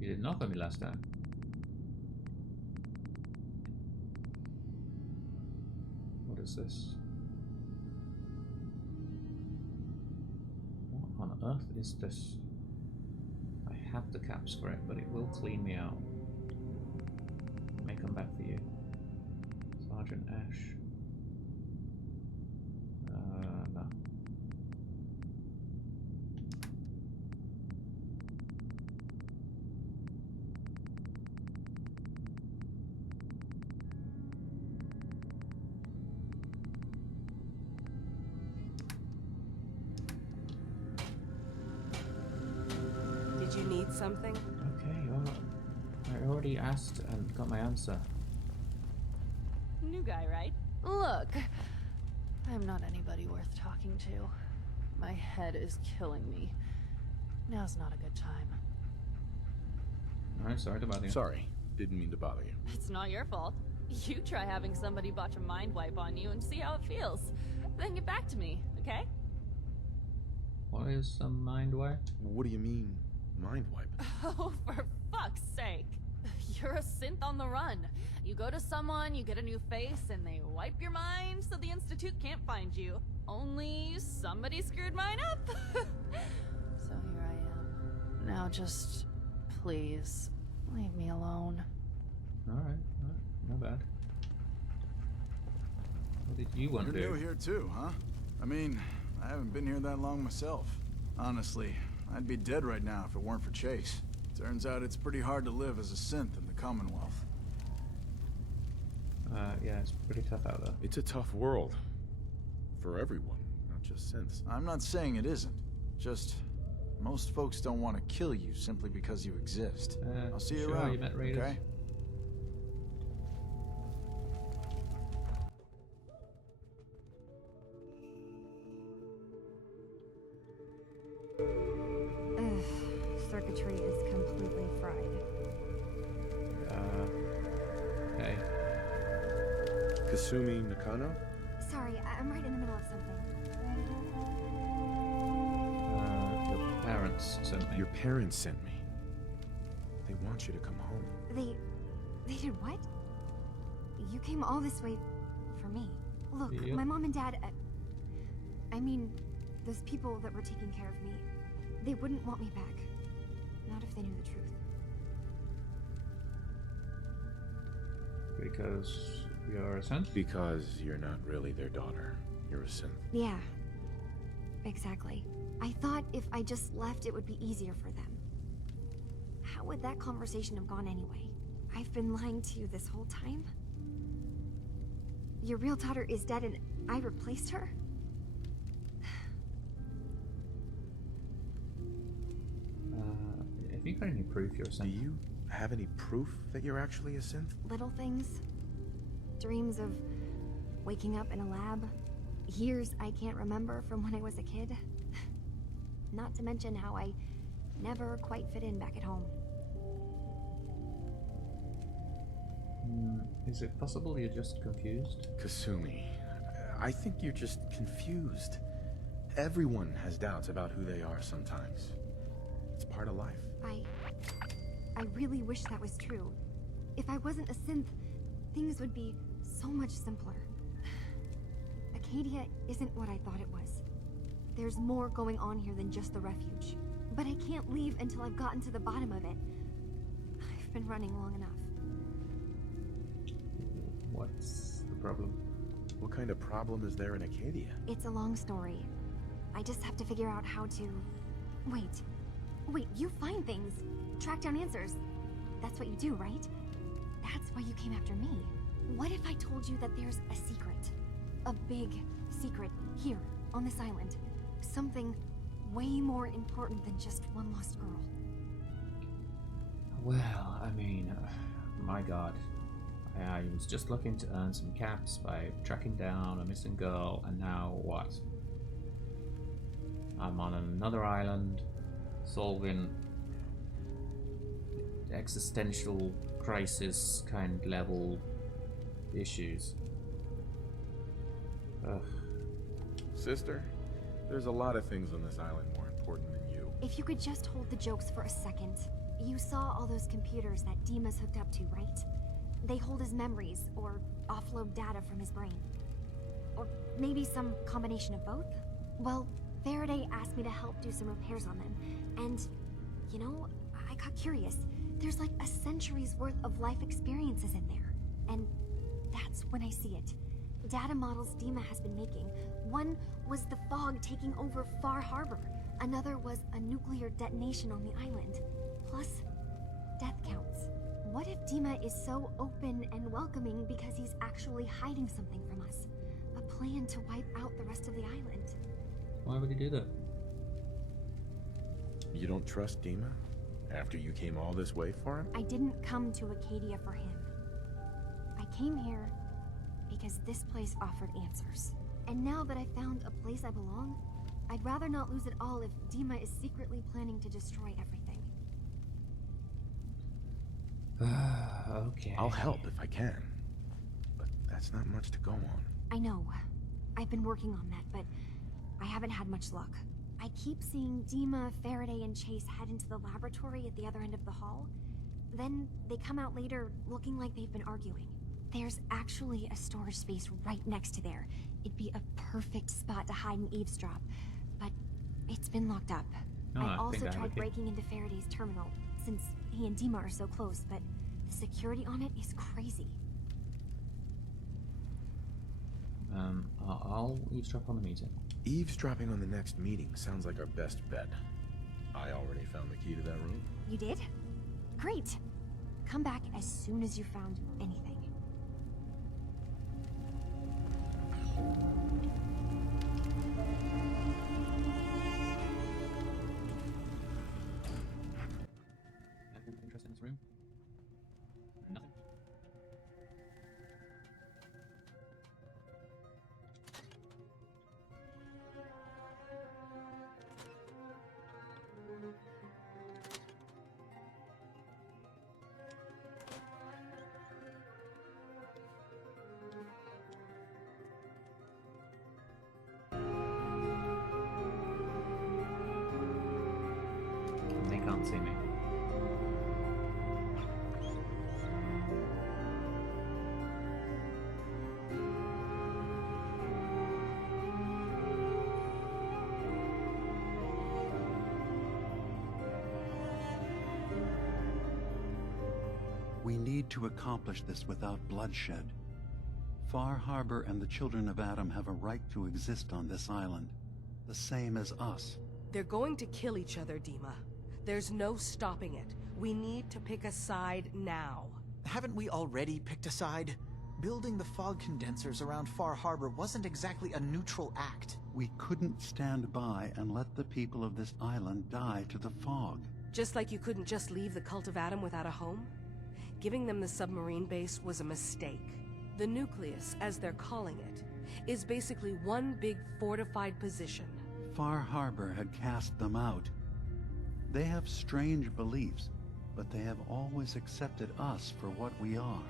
You did knock on me last time. What is this? What on earth is this? I have the caps for it, but it will clean me out. May come back for you. Sergeant Ash. No. something? Okay, well, I already asked and got my answer. New guy, right? Look, I'm not anybody worth talking to. My head is killing me. Now's not a good time. Alright, sorry to bother you. Sorry, didn't mean to bother you. It's not your fault. You try having somebody botch a mind wipe on you and see how it feels. Then get back to me, okay? What is a mind wipe? What do you mean, mind wipe? Oh, for fuck's sake. You're a synth on the run. You go to someone, you get a new face, and they wipe your mind so the Institute can't find you. Only somebody screwed mine up. So here I am. Now just, please, leave me alone. Alright, not bad. What did you want to do? You're new here too, huh? I mean, I haven't been here that long myself. Honestly, I'd be dead right now if it weren't for Chase. Turns out it's pretty hard to live as a synth in the Commonwealth. Yeah, it's pretty tough out there. It's a tough world. For everyone, not just synths. I'm not saying it isn't. Just, most folks don't want to kill you simply because you exist. I'll see you around, okay? Circuitry is completely fried. Okay. Kasumi Nakano? Sorry, I'm right in the middle of something. Your parents sent me. Your parents sent me. They want you to come home. They did what? You came all this way for me. Look, Yep. my mom and dad, I mean, those people that were taking care of me, they wouldn't want me back. Not if they knew the truth. Because you're a synth? Because you're not really their daughter. You're a synth. Yeah, exactly. I thought if I just left, it would be easier for them. How would that conversation have gone anyway? I've been lying to you this whole time? Your real daughter is dead and I replaced her? Have you got any proof you're a synth? Do you have any proof that you're actually a synth? Little things. Dreams of waking up in a lab. Years I can't remember from when I was a kid. Not to mention how I never quite fit in back at home. Is it possible you're just confused? Kasumi, I think you're just confused. Everyone has doubts about who they are sometimes. It's part of life. I really wish that was true. If I wasn't a synth, things would be so much simpler. Acadia isn't what I thought it was. There's more going on here than just the refuge. But I can't leave until I've gotten to the bottom of it. I've been running long enough. What's the problem? What kind of problem is there in Acadia? It's a long story. I just have to figure out how to... Wait, you find things. Track down answers. That's what you do, right? That's why you came after me. What if I told you that there's a secret? A big secret here, on this island. Something way more important than just one lost girl. Well, I mean, my god. I was just looking to earn some caps by tracking down a missing girl, and now what? I'm on another island, solving existential crisis kind level issues. Ugh. Sister, there's a lot of things on this island more important than you. If you could just hold the jokes for a second. You saw all those computers that DiMA's hooked up to, right? They hold his memories, or offload data from his brain. Or maybe some combination of both? Well, Faraday asked me to help do some repairs on them, and, you know, I got curious. There's like a century's worth of life experiences in there, and that's when I see it. Data models DiMA has been making. One was the fog taking over Far Harbor. Another was a nuclear detonation on the island. Plus, death counts. What if DiMA is so open and welcoming because he's actually hiding something from us? A plan to wipe out the rest of the island. Why would he do that? You don't trust DiMA? After you came all this way for him? I didn't come to Acadia for him. I came here because this place offered answers. And now that I found a place I belong, I'd rather not lose it all if DiMA is secretly planning to destroy everything. Okay. I'll help if I can. But that's not much to go on. I know. I've been working on that, but I haven't had much luck. I keep seeing DiMA, Faraday, and Chase head into the laboratory at the other end of the hall. Then they come out later looking like they've been arguing. There's actually a storage space right next to there. It'd be a perfect spot to hide and eavesdrop, but it's been locked up. I also tried breaking into Faraday's terminal, since he and DiMA are so close, but the security on it is crazy. I'll eavesdrop on the meeting. Eavesdropping on the next meeting sounds like our best bet. I already found the key to that room. You did? Great. Come back as soon as you found anything. Anything interesting in this room? Nothing. They can't see me. We need to accomplish this without bloodshed. Far Harbor and the children of Adam have a right to exist on this island, the same as us. They're going to kill each other, DiMA. There's no stopping it. We need to pick a side now. Haven't we already picked a side? Building the fog condensers around Far Harbor wasn't exactly a neutral act. We couldn't stand by and let the people of this island die to the fog. Just like you couldn't just leave the Cult of Adam without a home? Giving them the submarine base was a mistake. The nucleus, as they're calling it, is basically one big fortified position. Far Harbor had cast them out. They have strange beliefs, but they have always accepted us for what we are.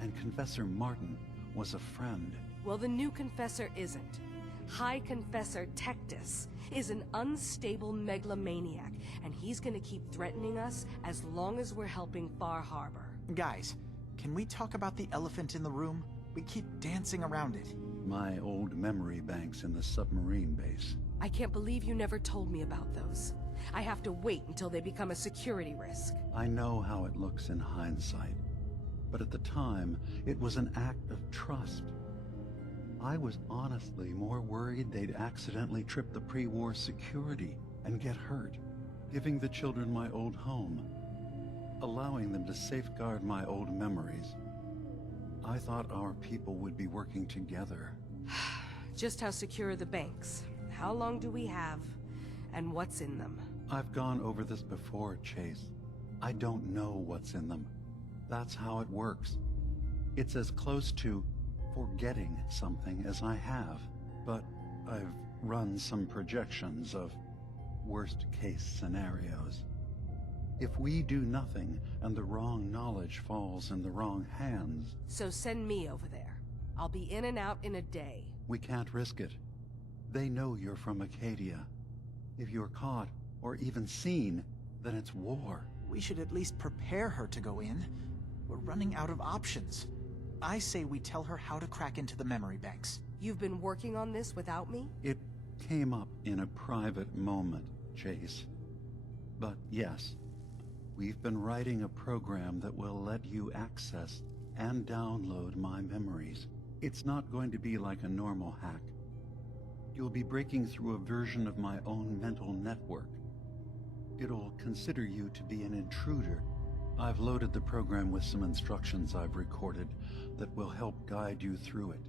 And Confessor Martin was a friend. Well, the new Confessor isn't. High Confessor Tectus is an unstable megalomaniac, and he's gonna keep threatening us as long as we're helping Far Harbor. Guys, can we talk about the elephant in the room? We keep dancing around it. My old memory banks in the submarine base. I can't believe you never told me about those. I have to wait until they become a security risk. I know how it looks in hindsight, but at the time, it was an act of trust. I was honestly more worried they'd accidentally trip the pre-war security and get hurt, giving the children my old home, allowing them to safeguard my old memories. I thought our people would be working together. Just how secure are the banks? How long do we have? And what's in them? I've gone over this before, Chase. I don't know what's in them. That's how it works. It's as close to forgetting something as I have, but I've run some projections of worst-case scenarios. If we do nothing and the wrong knowledge falls in the wrong hands... So send me over there. I'll be in and out in a day. We can't risk it. They know you're from Acadia. If you're caught, or even seen, then it's war. We should at least prepare her to go in. We're running out of options. I say we tell her how to crack into the memory banks. You've been working on this without me? It came up in a private moment, Chase. But yes, we've been writing a program that will let you access and download my memories. It's not going to be like a normal hack. You'll be breaking through a version of my own mental network. It'll consider you to be an intruder. I've loaded the program with some instructions I've recorded that will help guide you through it.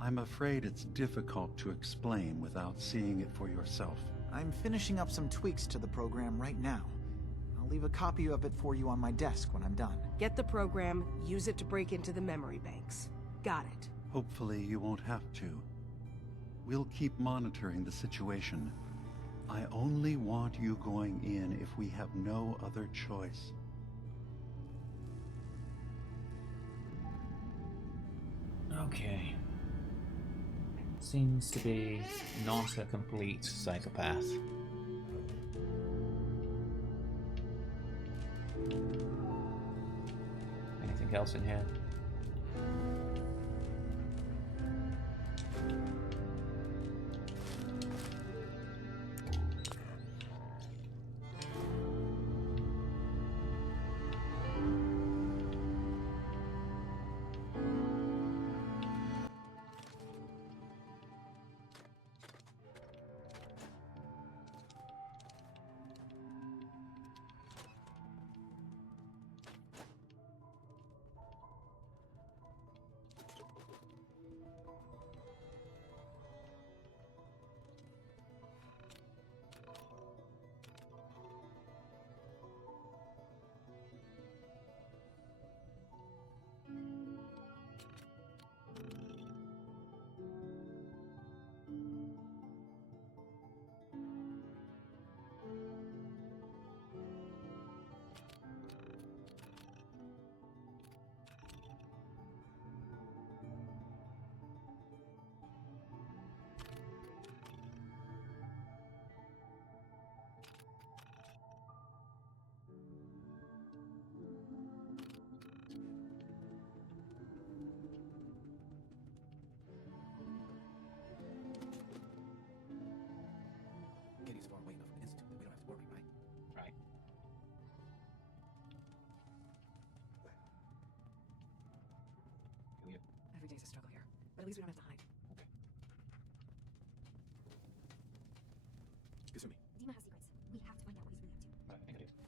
I'm afraid it's difficult to explain without seeing it for yourself. I'm finishing up some tweaks to the program right now. I'll leave a copy of it for you on my desk when I'm done. Get the program, use it to break into the memory banks. Got it. Hopefully you won't have to. We'll keep monitoring the situation. I only want you going in if we have no other choice. Okay. Seems to be not a complete psychopath. Anything else in here? Katie's far away enough from the Institute that we don't have to worry, right? Right. Every day's a struggle here, but at least we don't have to hide. Kasumi. DiMA has secrets. We have to find out what he's really up to. Right, I think it is.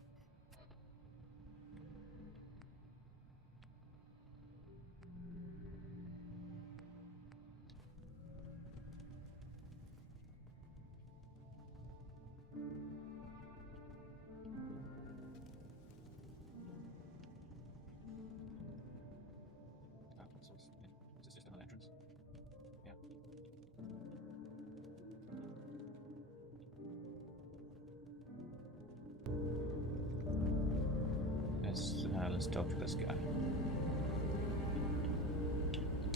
Is this just another entrance? Yeah. Let's talk to this guy.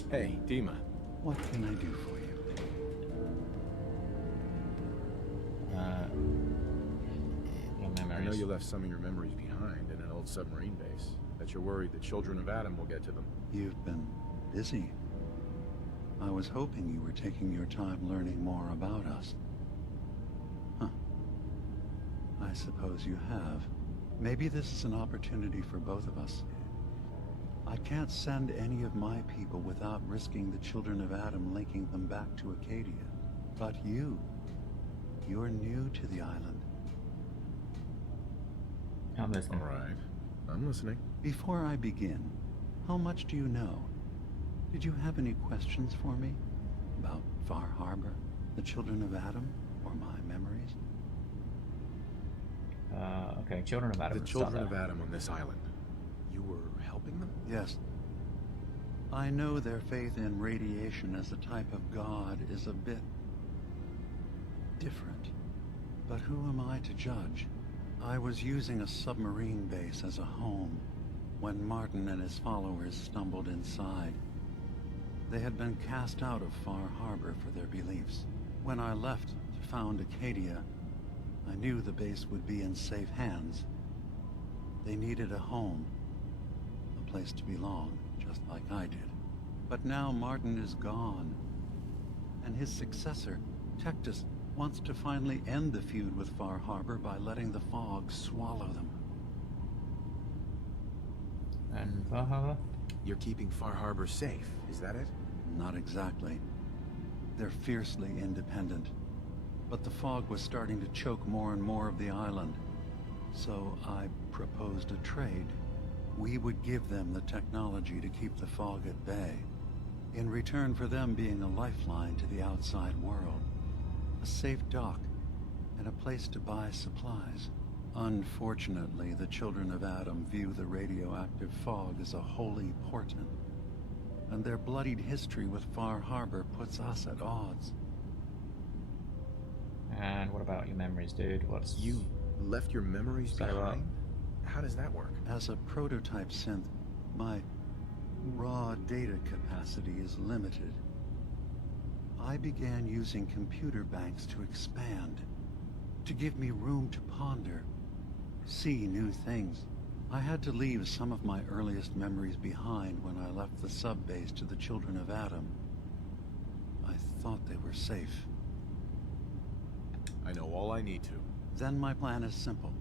Hey, DiMA. What can I do for you? Your memories. I know you left some of your memories behind in an old submarine base. Bet you're worried the children of Adam will get to them. You've been busy. I was hoping you were taking your time learning more about us. Huh. I suppose you have. Maybe this is an opportunity for both of us. I can't send any of my people without risking the children of Adam linking them back to Acadia. But you're new to the island. I'm listening. All right. I'm listening. Before I begin, how much do you know? Did you have any questions for me? About Far Harbor, the children of Adam, or my memories? Okay, children of Adam. The children of Adam on this island. You were helping them? Yes. I know their faith in radiation as a type of god is a bit different. But who am I to judge? I was using a submarine base as a home when Martin and his followers stumbled inside. They had been cast out of Far Harbor for their beliefs. When I left to found Acadia, I knew the base would be in safe hands. They needed a home, a place to belong, just like I did. But now Martin is gone, and his successor, Tectus, wants to finally end the feud with Far Harbor by letting the fog swallow them. And Far Harbor? You're keeping Far Harbor safe, is that it? Not exactly. They're fiercely independent. But the fog was starting to choke more and more of the island. So I proposed a trade. We would give them the technology to keep the fog at bay, in return for them being a lifeline to the outside world. A safe dock, and a place to buy supplies. Unfortunately, the children of Adam view the radioactive fog as a holy portent, and their bloodied history with Far Harbor puts us at odds. And what about your memories, dude? What's... You left your memories behind? How does that work? As a prototype synth, my raw data capacity is limited. I began using computer banks to expand, to give me room to ponder, see new things. I had to leave some of my earliest memories behind when I left the sub-base to the children of Adam. I thought they were safe. I know all I need to. Then my plan is simple.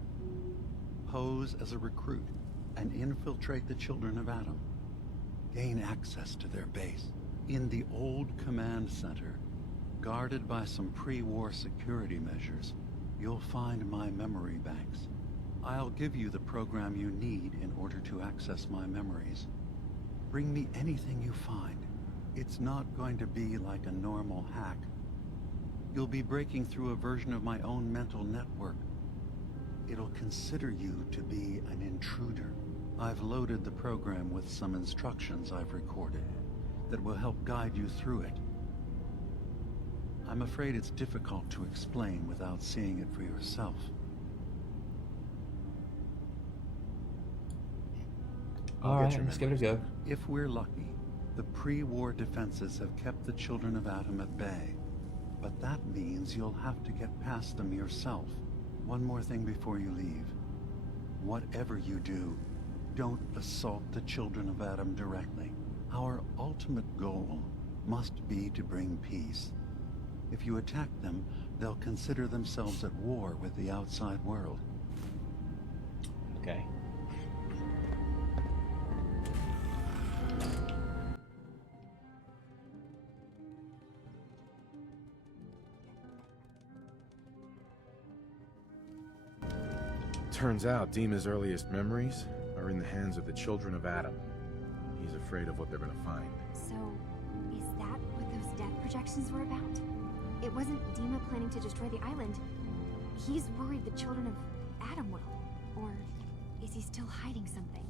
Pose as a recruit and infiltrate the children of Adam. Gain access to their base. In the old command center, guarded by some pre-war security measures, you'll find my memory banks. I'll give you the program you need in order to access my memories. Bring me anything you find. It's not going to be like a normal hack. You'll be breaking through a version of my own mental network. It'll consider you to be an intruder. I've loaded the program with some instructions I've recorded that will help guide you through it. I'm afraid it's difficult to explain without seeing it for yourself. Alright, let's give it a go. If we're lucky, the pre-war defenses have kept the children of Adam at bay. But that means you'll have to get past them yourself. One more thing before you leave. Whatever you do, don't assault the children of Adam directly. Our ultimate goal must be to bring peace. If you attack them, they'll consider themselves at war with the outside world. Okay. Turns out DiMA's earliest memories are in the hands of the children of Adam. He's afraid of what they're gonna find. So, is that what those death projections were about? It wasn't DiMA planning to destroy the island. He's worried the children of Adam will. Or is he still hiding something?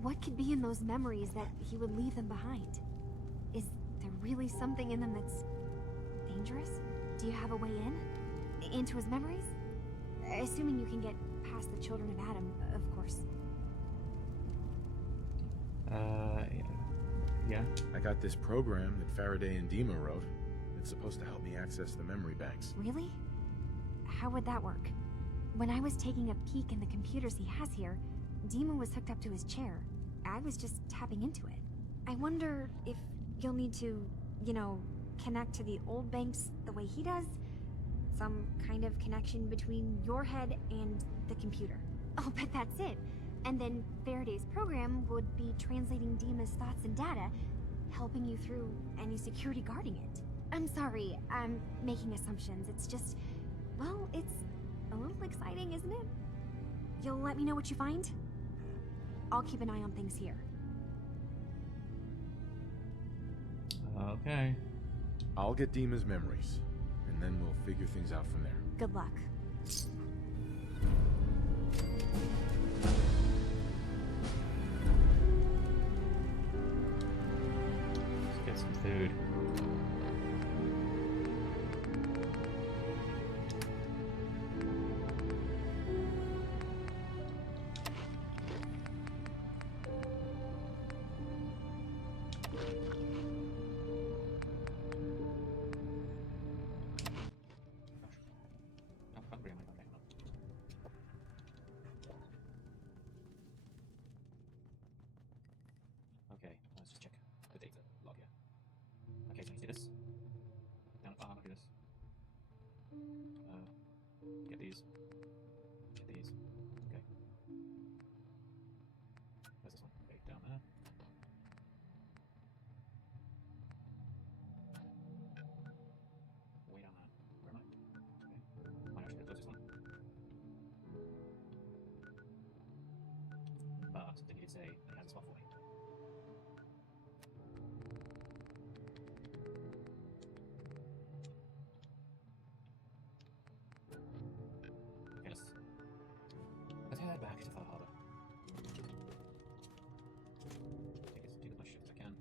What could be in those memories that he would leave them behind? Is there really something in them that's dangerous? Do you have a way in? Into his memories? Assuming you can get past the children of Adam, of course. Yeah. I got this program that Faraday and DiMA wrote. It's supposed to help me access the memory banks. Really? How would that work? When I was taking a peek in the computers he has here, DiMA was hooked up to his chair. I was just tapping into it. I wonder if you'll need to, connect to the old banks the way he does? Some kind of connection between your head and the computer. I'll bet that's it. And then Faraday's program would be translating DiMA's thoughts and data, helping you through any security guarding it. I'm sorry, I'm making assumptions. It's just, well, it's a little exciting, isn't it? You'll let me know what you find? I'll keep an eye on things here. Okay. I'll get DiMA's memories, and then we'll figure things out from there. Good luck. Let's get some food. Okay, let's just check the data log here. Okay, so you see this? Down at the bottom, do this. Get these. Get these. Okay. Where's this one? Okay, down there. Way down there. Where am I? Okay. Might actually go to this one. But they did say it has a spot for me. back to Far Harbor. Do as much shift as I can.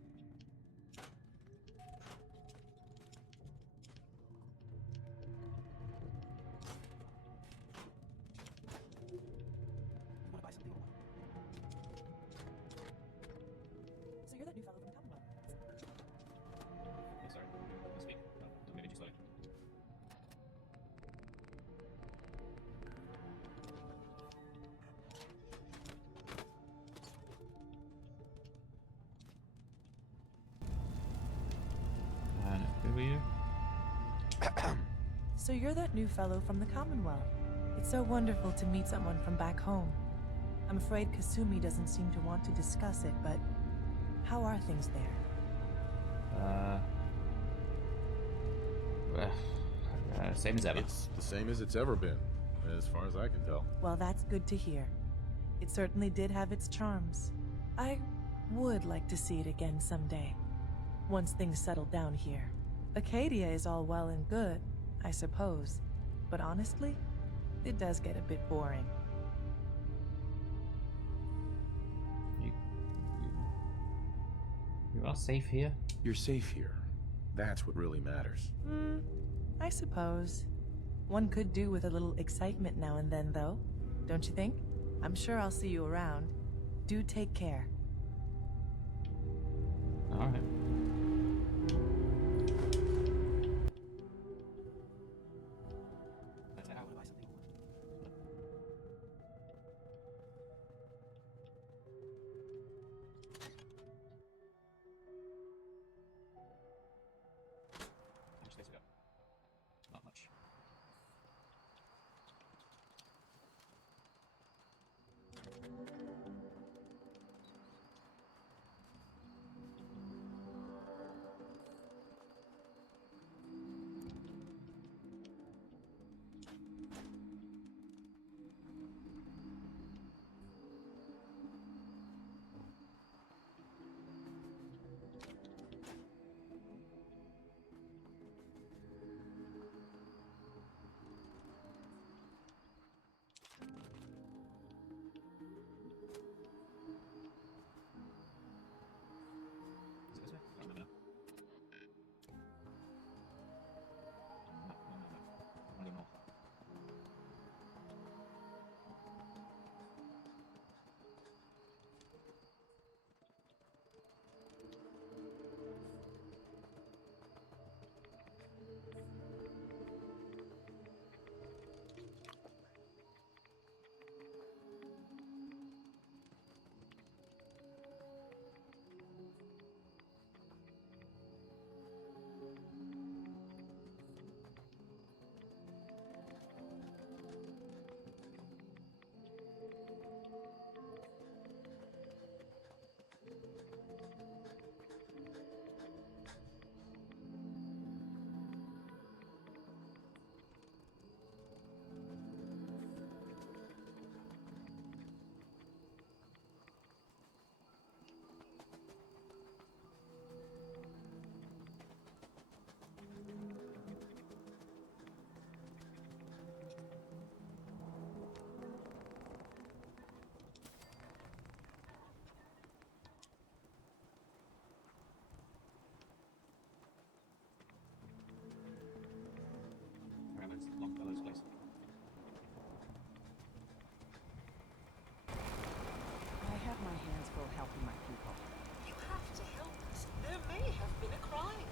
You want to buy something or what? So you're that new fellow from the Commonwealth. Yeah, sorry. I'll speak. Don't move it too slowly. Who are you? So you're that new fellow from the Commonwealth. It's so wonderful to meet someone from back home. I'm afraid Kasumi doesn't seem to want to discuss it, but how are things there? Same as ever. It's the same as it's ever been, as far as I can tell. Well, that's good to hear. It certainly did have its charms. I would like to see it again someday, once things settle down here. Acadia is all well and good, I suppose, but honestly, it does get a bit boring. You are safe here? You're safe here. That's what really matters. I suppose. One could do with a little excitement now and then, though, don't you think? I'm sure I'll see you around. Do take care. All right. Not much. Longfellow's place. I have my hands full helping my people. You have to help us. There may have been a crime.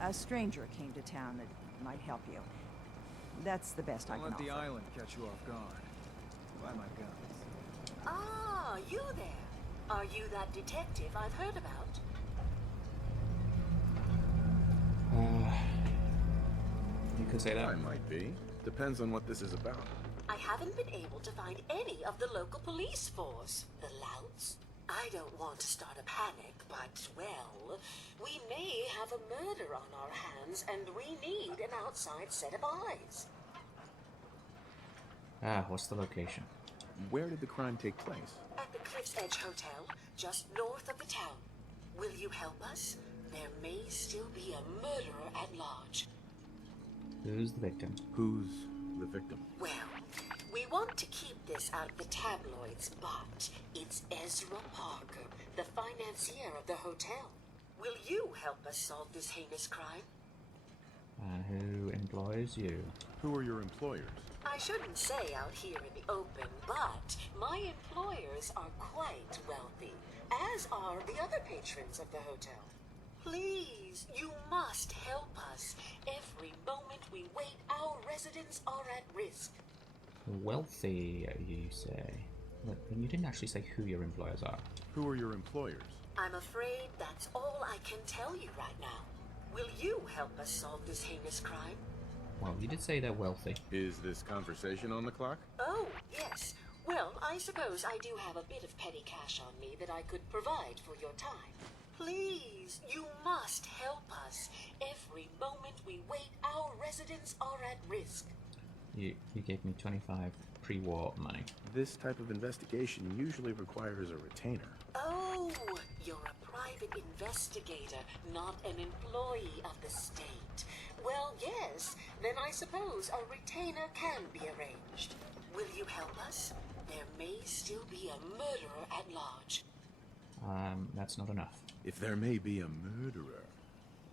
A stranger came to town that might help you. That's the best I Don't can let the offer. island catch you off guard. Buy my guns. Ah, you there. Are you that detective I've heard about? You could say that. I might be. Depends on what this is about. I haven't been able to find any of the local police force. The louts? I don't want to start a panic, but, well, we may have a murder on our hands, and we need an outside set of eyes. What's the location? Where did the crime take place? At the Cliff's Edge Hotel, just north of the town. Will you help us? There may still be a murderer at large. Who's the victim? Who's the victim? Well, we want to keep this out of the tabloids, but it's Ezra Parker, the financier of the hotel. Will you help us solve this heinous crime? And who employs you? Who are your employers? I shouldn't say out here in the open, but my employers are quite wealthy, as are the other patrons of the hotel. Please, you must help us. Every moment we wait, our residents are at risk. Wealthy, you say? But you didn't actually say who your employers are. Who are your employers? I'm afraid that's all I can tell you right now. Will you help us solve this heinous crime? Well, you did say they're wealthy. Is this conversation on the clock? Oh, yes. Well, I suppose I do have a bit of petty cash on me that I could provide for your time. Please, you must help us. Every moment we wait, our residents are at risk. You gave me 25 pre-war money. This type of investigation usually requires a retainer. Oh, you're a private investigator, not an employee of the state. Well, yes, then I suppose a retainer can be arranged. Will you help us? There may still be a murderer at large. That's not enough. If there may be a murderer,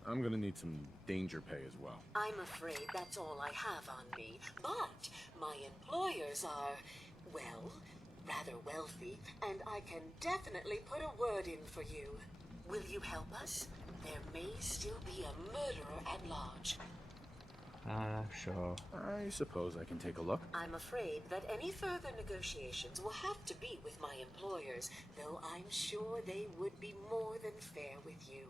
I'm gonna need some danger pay as well. I'm afraid that's all I have on me, but my employers are, well, rather wealthy, and I can definitely put a word in for you. Will you help us? There may still be a murderer at large. Sure. I suppose I can take a look. I'm afraid that any further negotiations will have to be with my employers, though I'm sure they would be more than fair with you.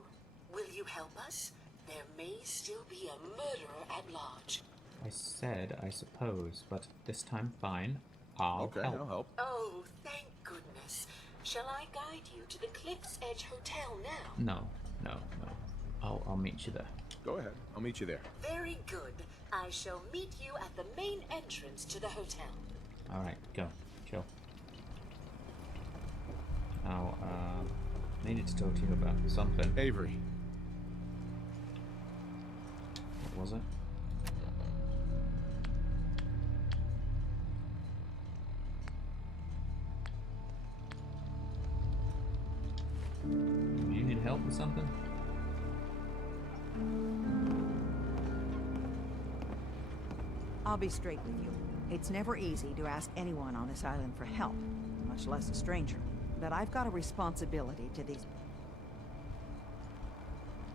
Will you help us? There may still be a murderer at large. I said I suppose, but this time fine. I'll help. Oh, thank goodness. Shall I guide you to the Cliff's Edge Hotel now? No. I'll meet you there. Go ahead. I'll meet you there. Very good. I shall meet you at the main entrance to the hotel. Alright, go. Chill. Now, needed to talk to you about something. Avery. What was it? You need help with something? I'll be straight with you. It's never easy to ask anyone on this island for help, much less a stranger. But I've got a responsibility to these...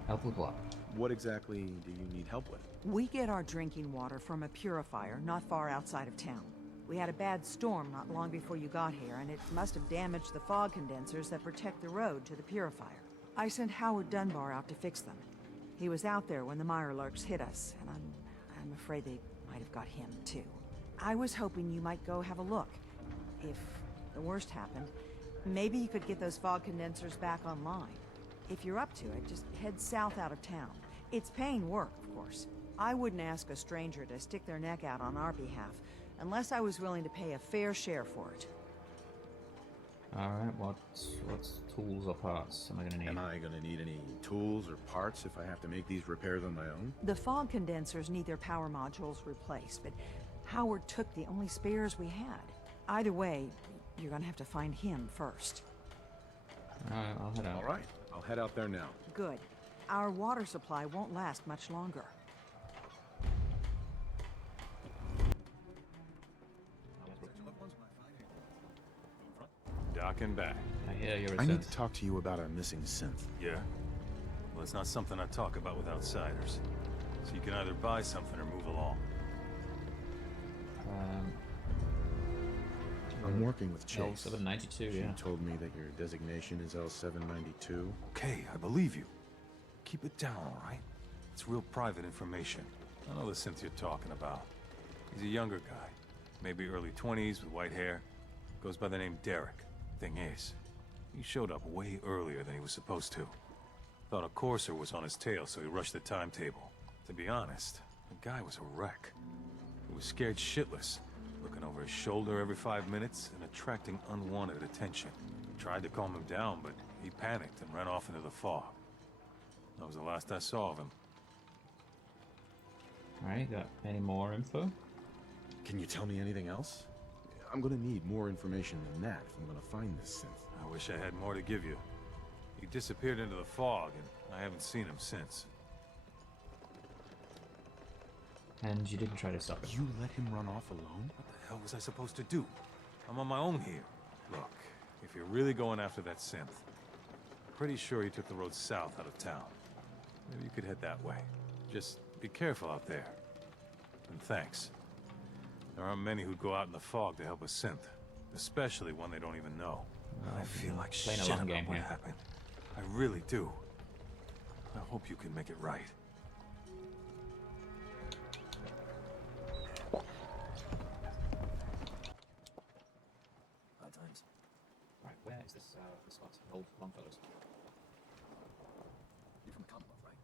Help with what? What exactly do you need help with? We get our drinking water from a purifier not far outside of town. We had a bad storm not long before you got here, and it must have damaged the fog condensers that protect the road to the purifier. I sent Howard Dunbar out to fix them. He was out there when the Mirelurks hit us, and I'm afraid they might have got him, too. I was hoping you might go have a look. If the worst happened, maybe you could get those fog condensers back online. If you're up to it, just head south out of town. It's paying work, of course. I wouldn't ask a stranger to stick their neck out on our behalf, unless I was willing to pay a fair share for it. Alright, what tools or parts am I gonna need? Am I gonna need any tools or parts if I have to make these repairs on my own? The fog condensers need their power modules replaced, but Howard took the only spares we had. Either way, you're gonna have to find him first. Alright, I'll head out. Alright, I'll head out there now. Good. Our water supply won't last much longer. Docking back. I hear your I need to talk to you about our missing synth. Yeah? Well, it's not something I talk about with outsiders. So you can either buy something or move along. I'm working with Chase. L792, She yeah. told me that your designation is L792. Okay, I believe you. Keep it down, all right? It's real private information. I know the synth you're talking about. He's a younger guy. Maybe early 20s with white hair. Goes by the name Derek. Thing is, he showed up way earlier than he was supposed to. Thought a courser was on his tail, so he rushed the timetable. To be honest, the guy was a wreck. He was scared shitless, looking over his shoulder every 5 minutes and attracting unwanted attention. Tried to calm him down, but he panicked and ran off into the fog. That was the last I saw of him. Alright, got any more info? Can you tell me anything else? I'm gonna need more information than that if I'm gonna find this synth. I wish I had more to give you. He disappeared into the fog, and I haven't seen him since. And you didn't try to stop him. You let him run off alone? What the hell was I supposed to do? I'm on my own here. Look, if you're really going after that synth, I'm pretty sure he took the road south out of town. Maybe you could head that way. Just be careful out there. And thanks. There aren't many who'd go out in the fog to help a synth, especially one they don't even know. I feel like shit about what happened. I really do. I hope you can make it right. Hard times. Right, where is this spot? Old Longfellows. You're from the Commonwealth, right?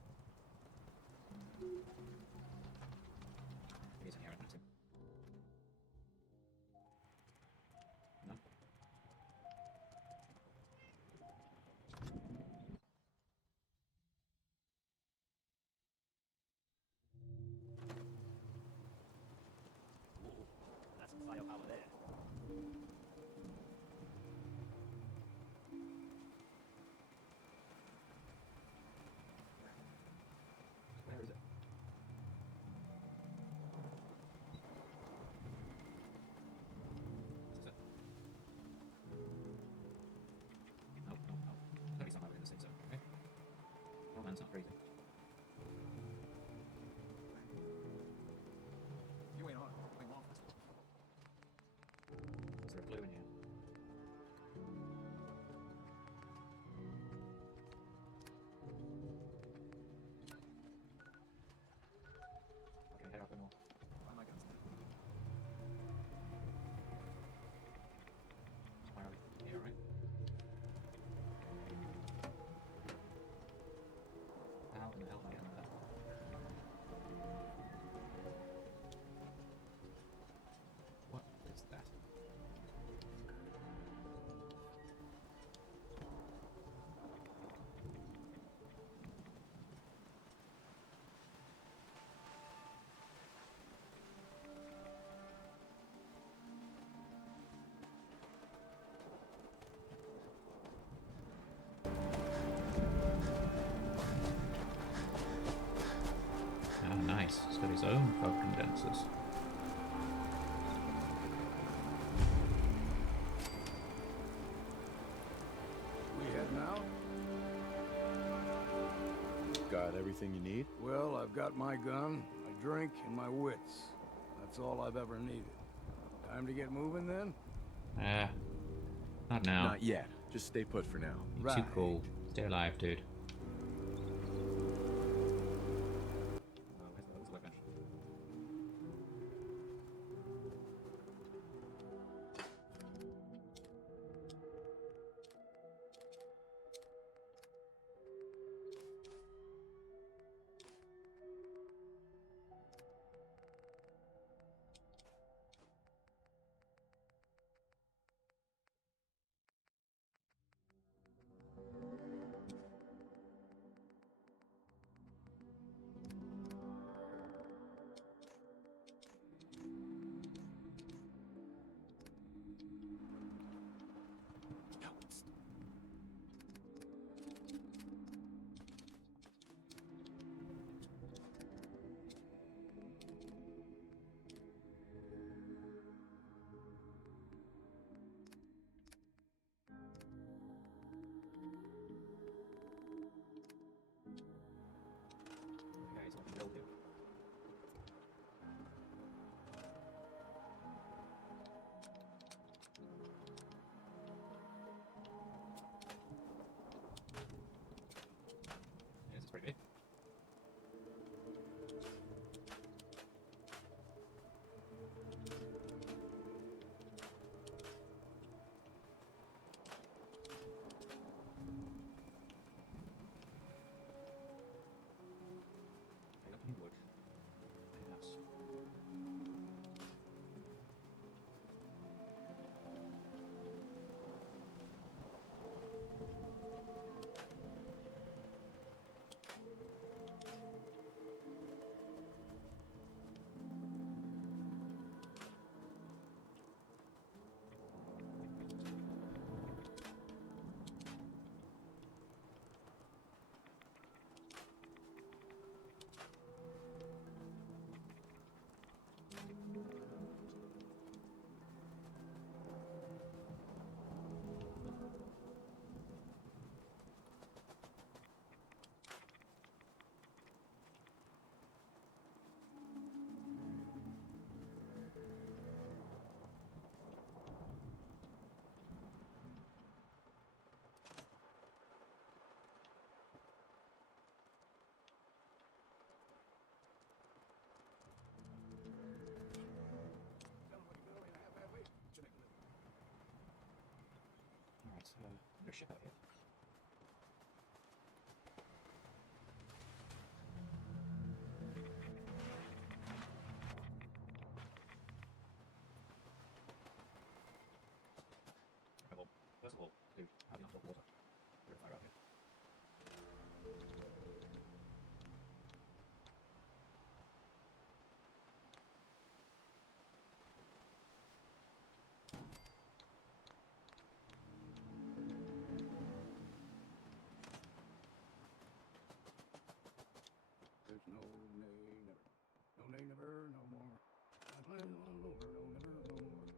He's in here, isn't he? No? That's some firepower there. Where is it? Is this it? No, no, no. There's gotta be somewhere within the safe zone, okay? Oh man, it's not freezing. You ain't on it. Playing long fast. Is there a clue in here? Okay, head up and more. Find my guns now. Where are we? Here, right? How in the hell am I getting that? What is that? Ah, nice. He's got his own fog condensers. We heading out? Got everything you need? Well, I've got my gun, my drink, and my wits. That's all I've ever needed. Time to get moving then? Not now. Not yet. Just stay put for now. You're too cool. Stay alive, dude. Where's the weapon? There's ship out here. Okay, well, first of all, do have enough water. Purifier out here. There's no nay, never. No nay, never, no more. I plan on over, no never, no more.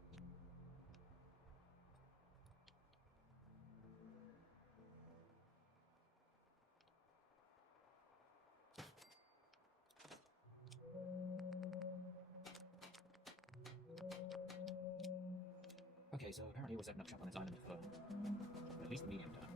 Okay, so apparently we're setting up shop on this island for at least the medium term.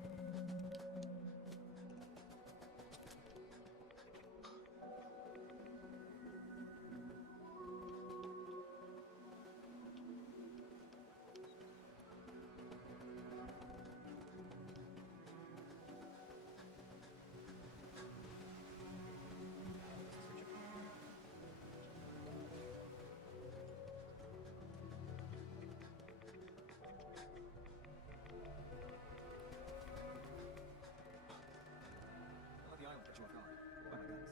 I love the island, but you were gone. Oh my goodness.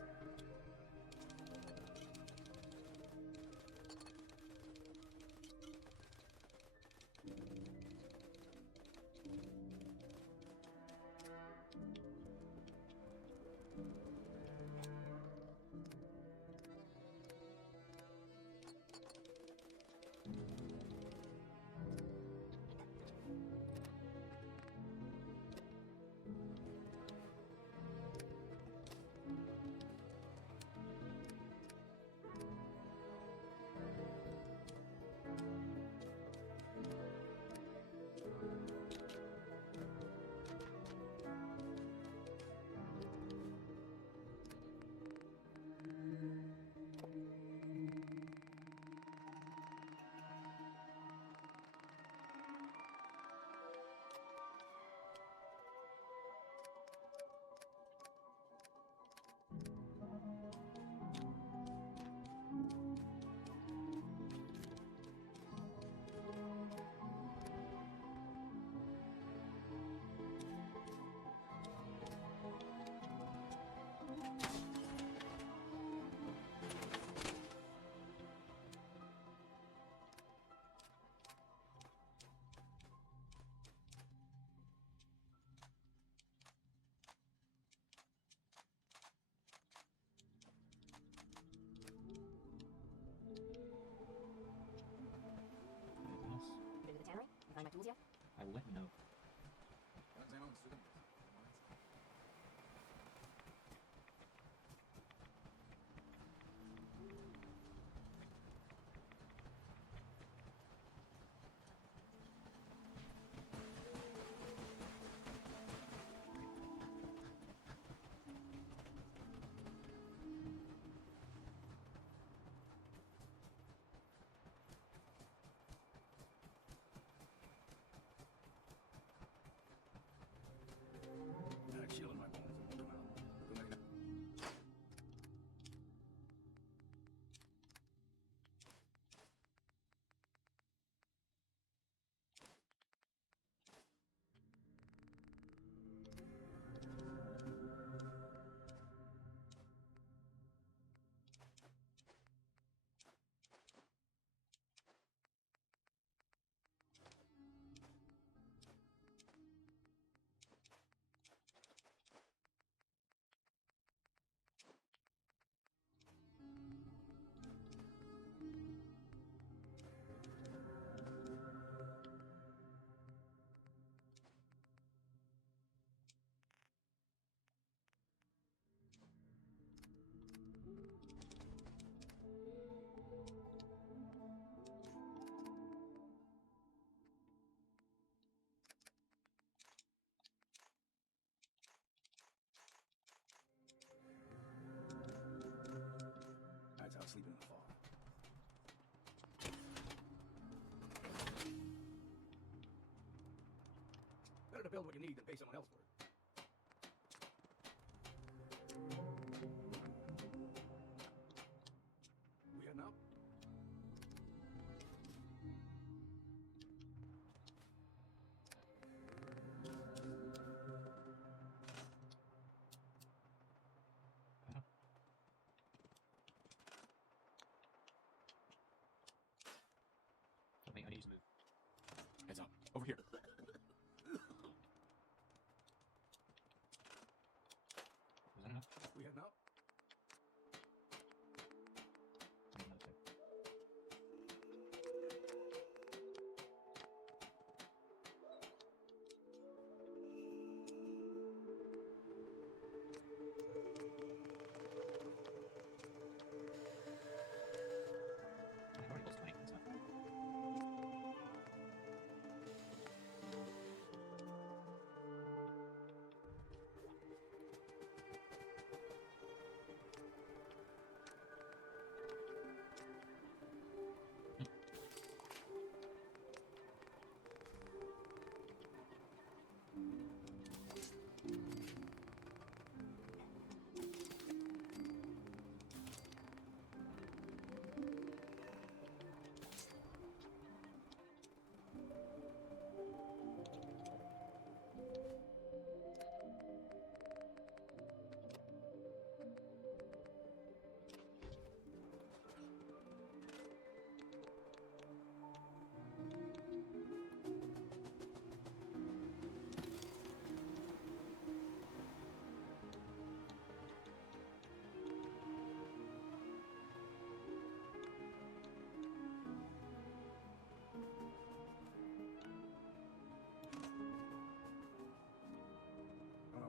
Been to the tannery? You find my tools yet? I will let you know. build what you need, then pay someone else for it. We heading out? I think I need to move. Heads up. Over here. Was that enough? We heading out? I've already lost 20, so.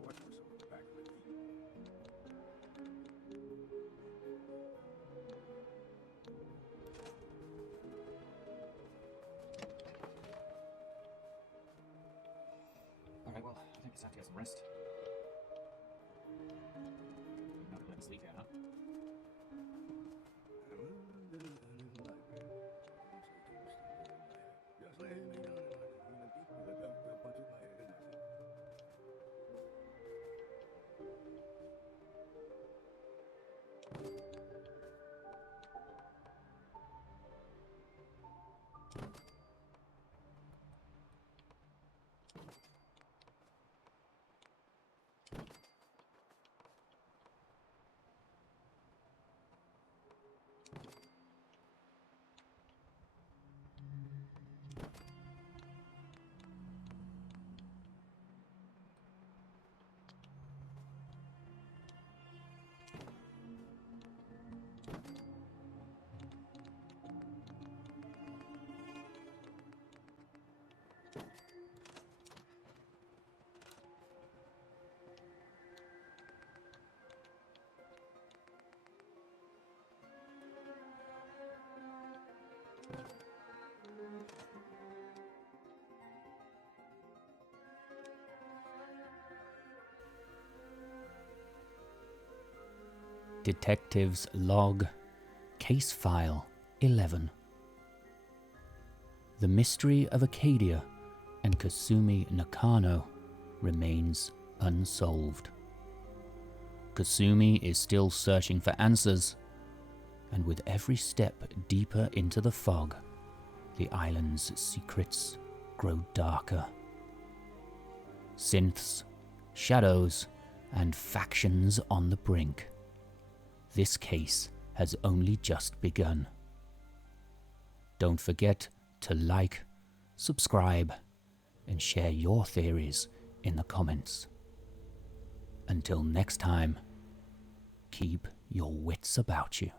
Watch for some back of my feet. Alright, well, I think it's time to get some rest. Not gonna let me sleep here, huh? Just lay down and let the punch in my head and that's it. Detectives Log, Case File 11. The mystery of Acadia and Kasumi Nakano remains unsolved. Kasumi is still searching for answers, and with every step deeper into the fog, the island's secrets grow darker. Synths, shadows, and factions on the brink. This case has only just begun. Don't forget to like, subscribe, and share your theories in the comments. Until next time, keep your wits about you.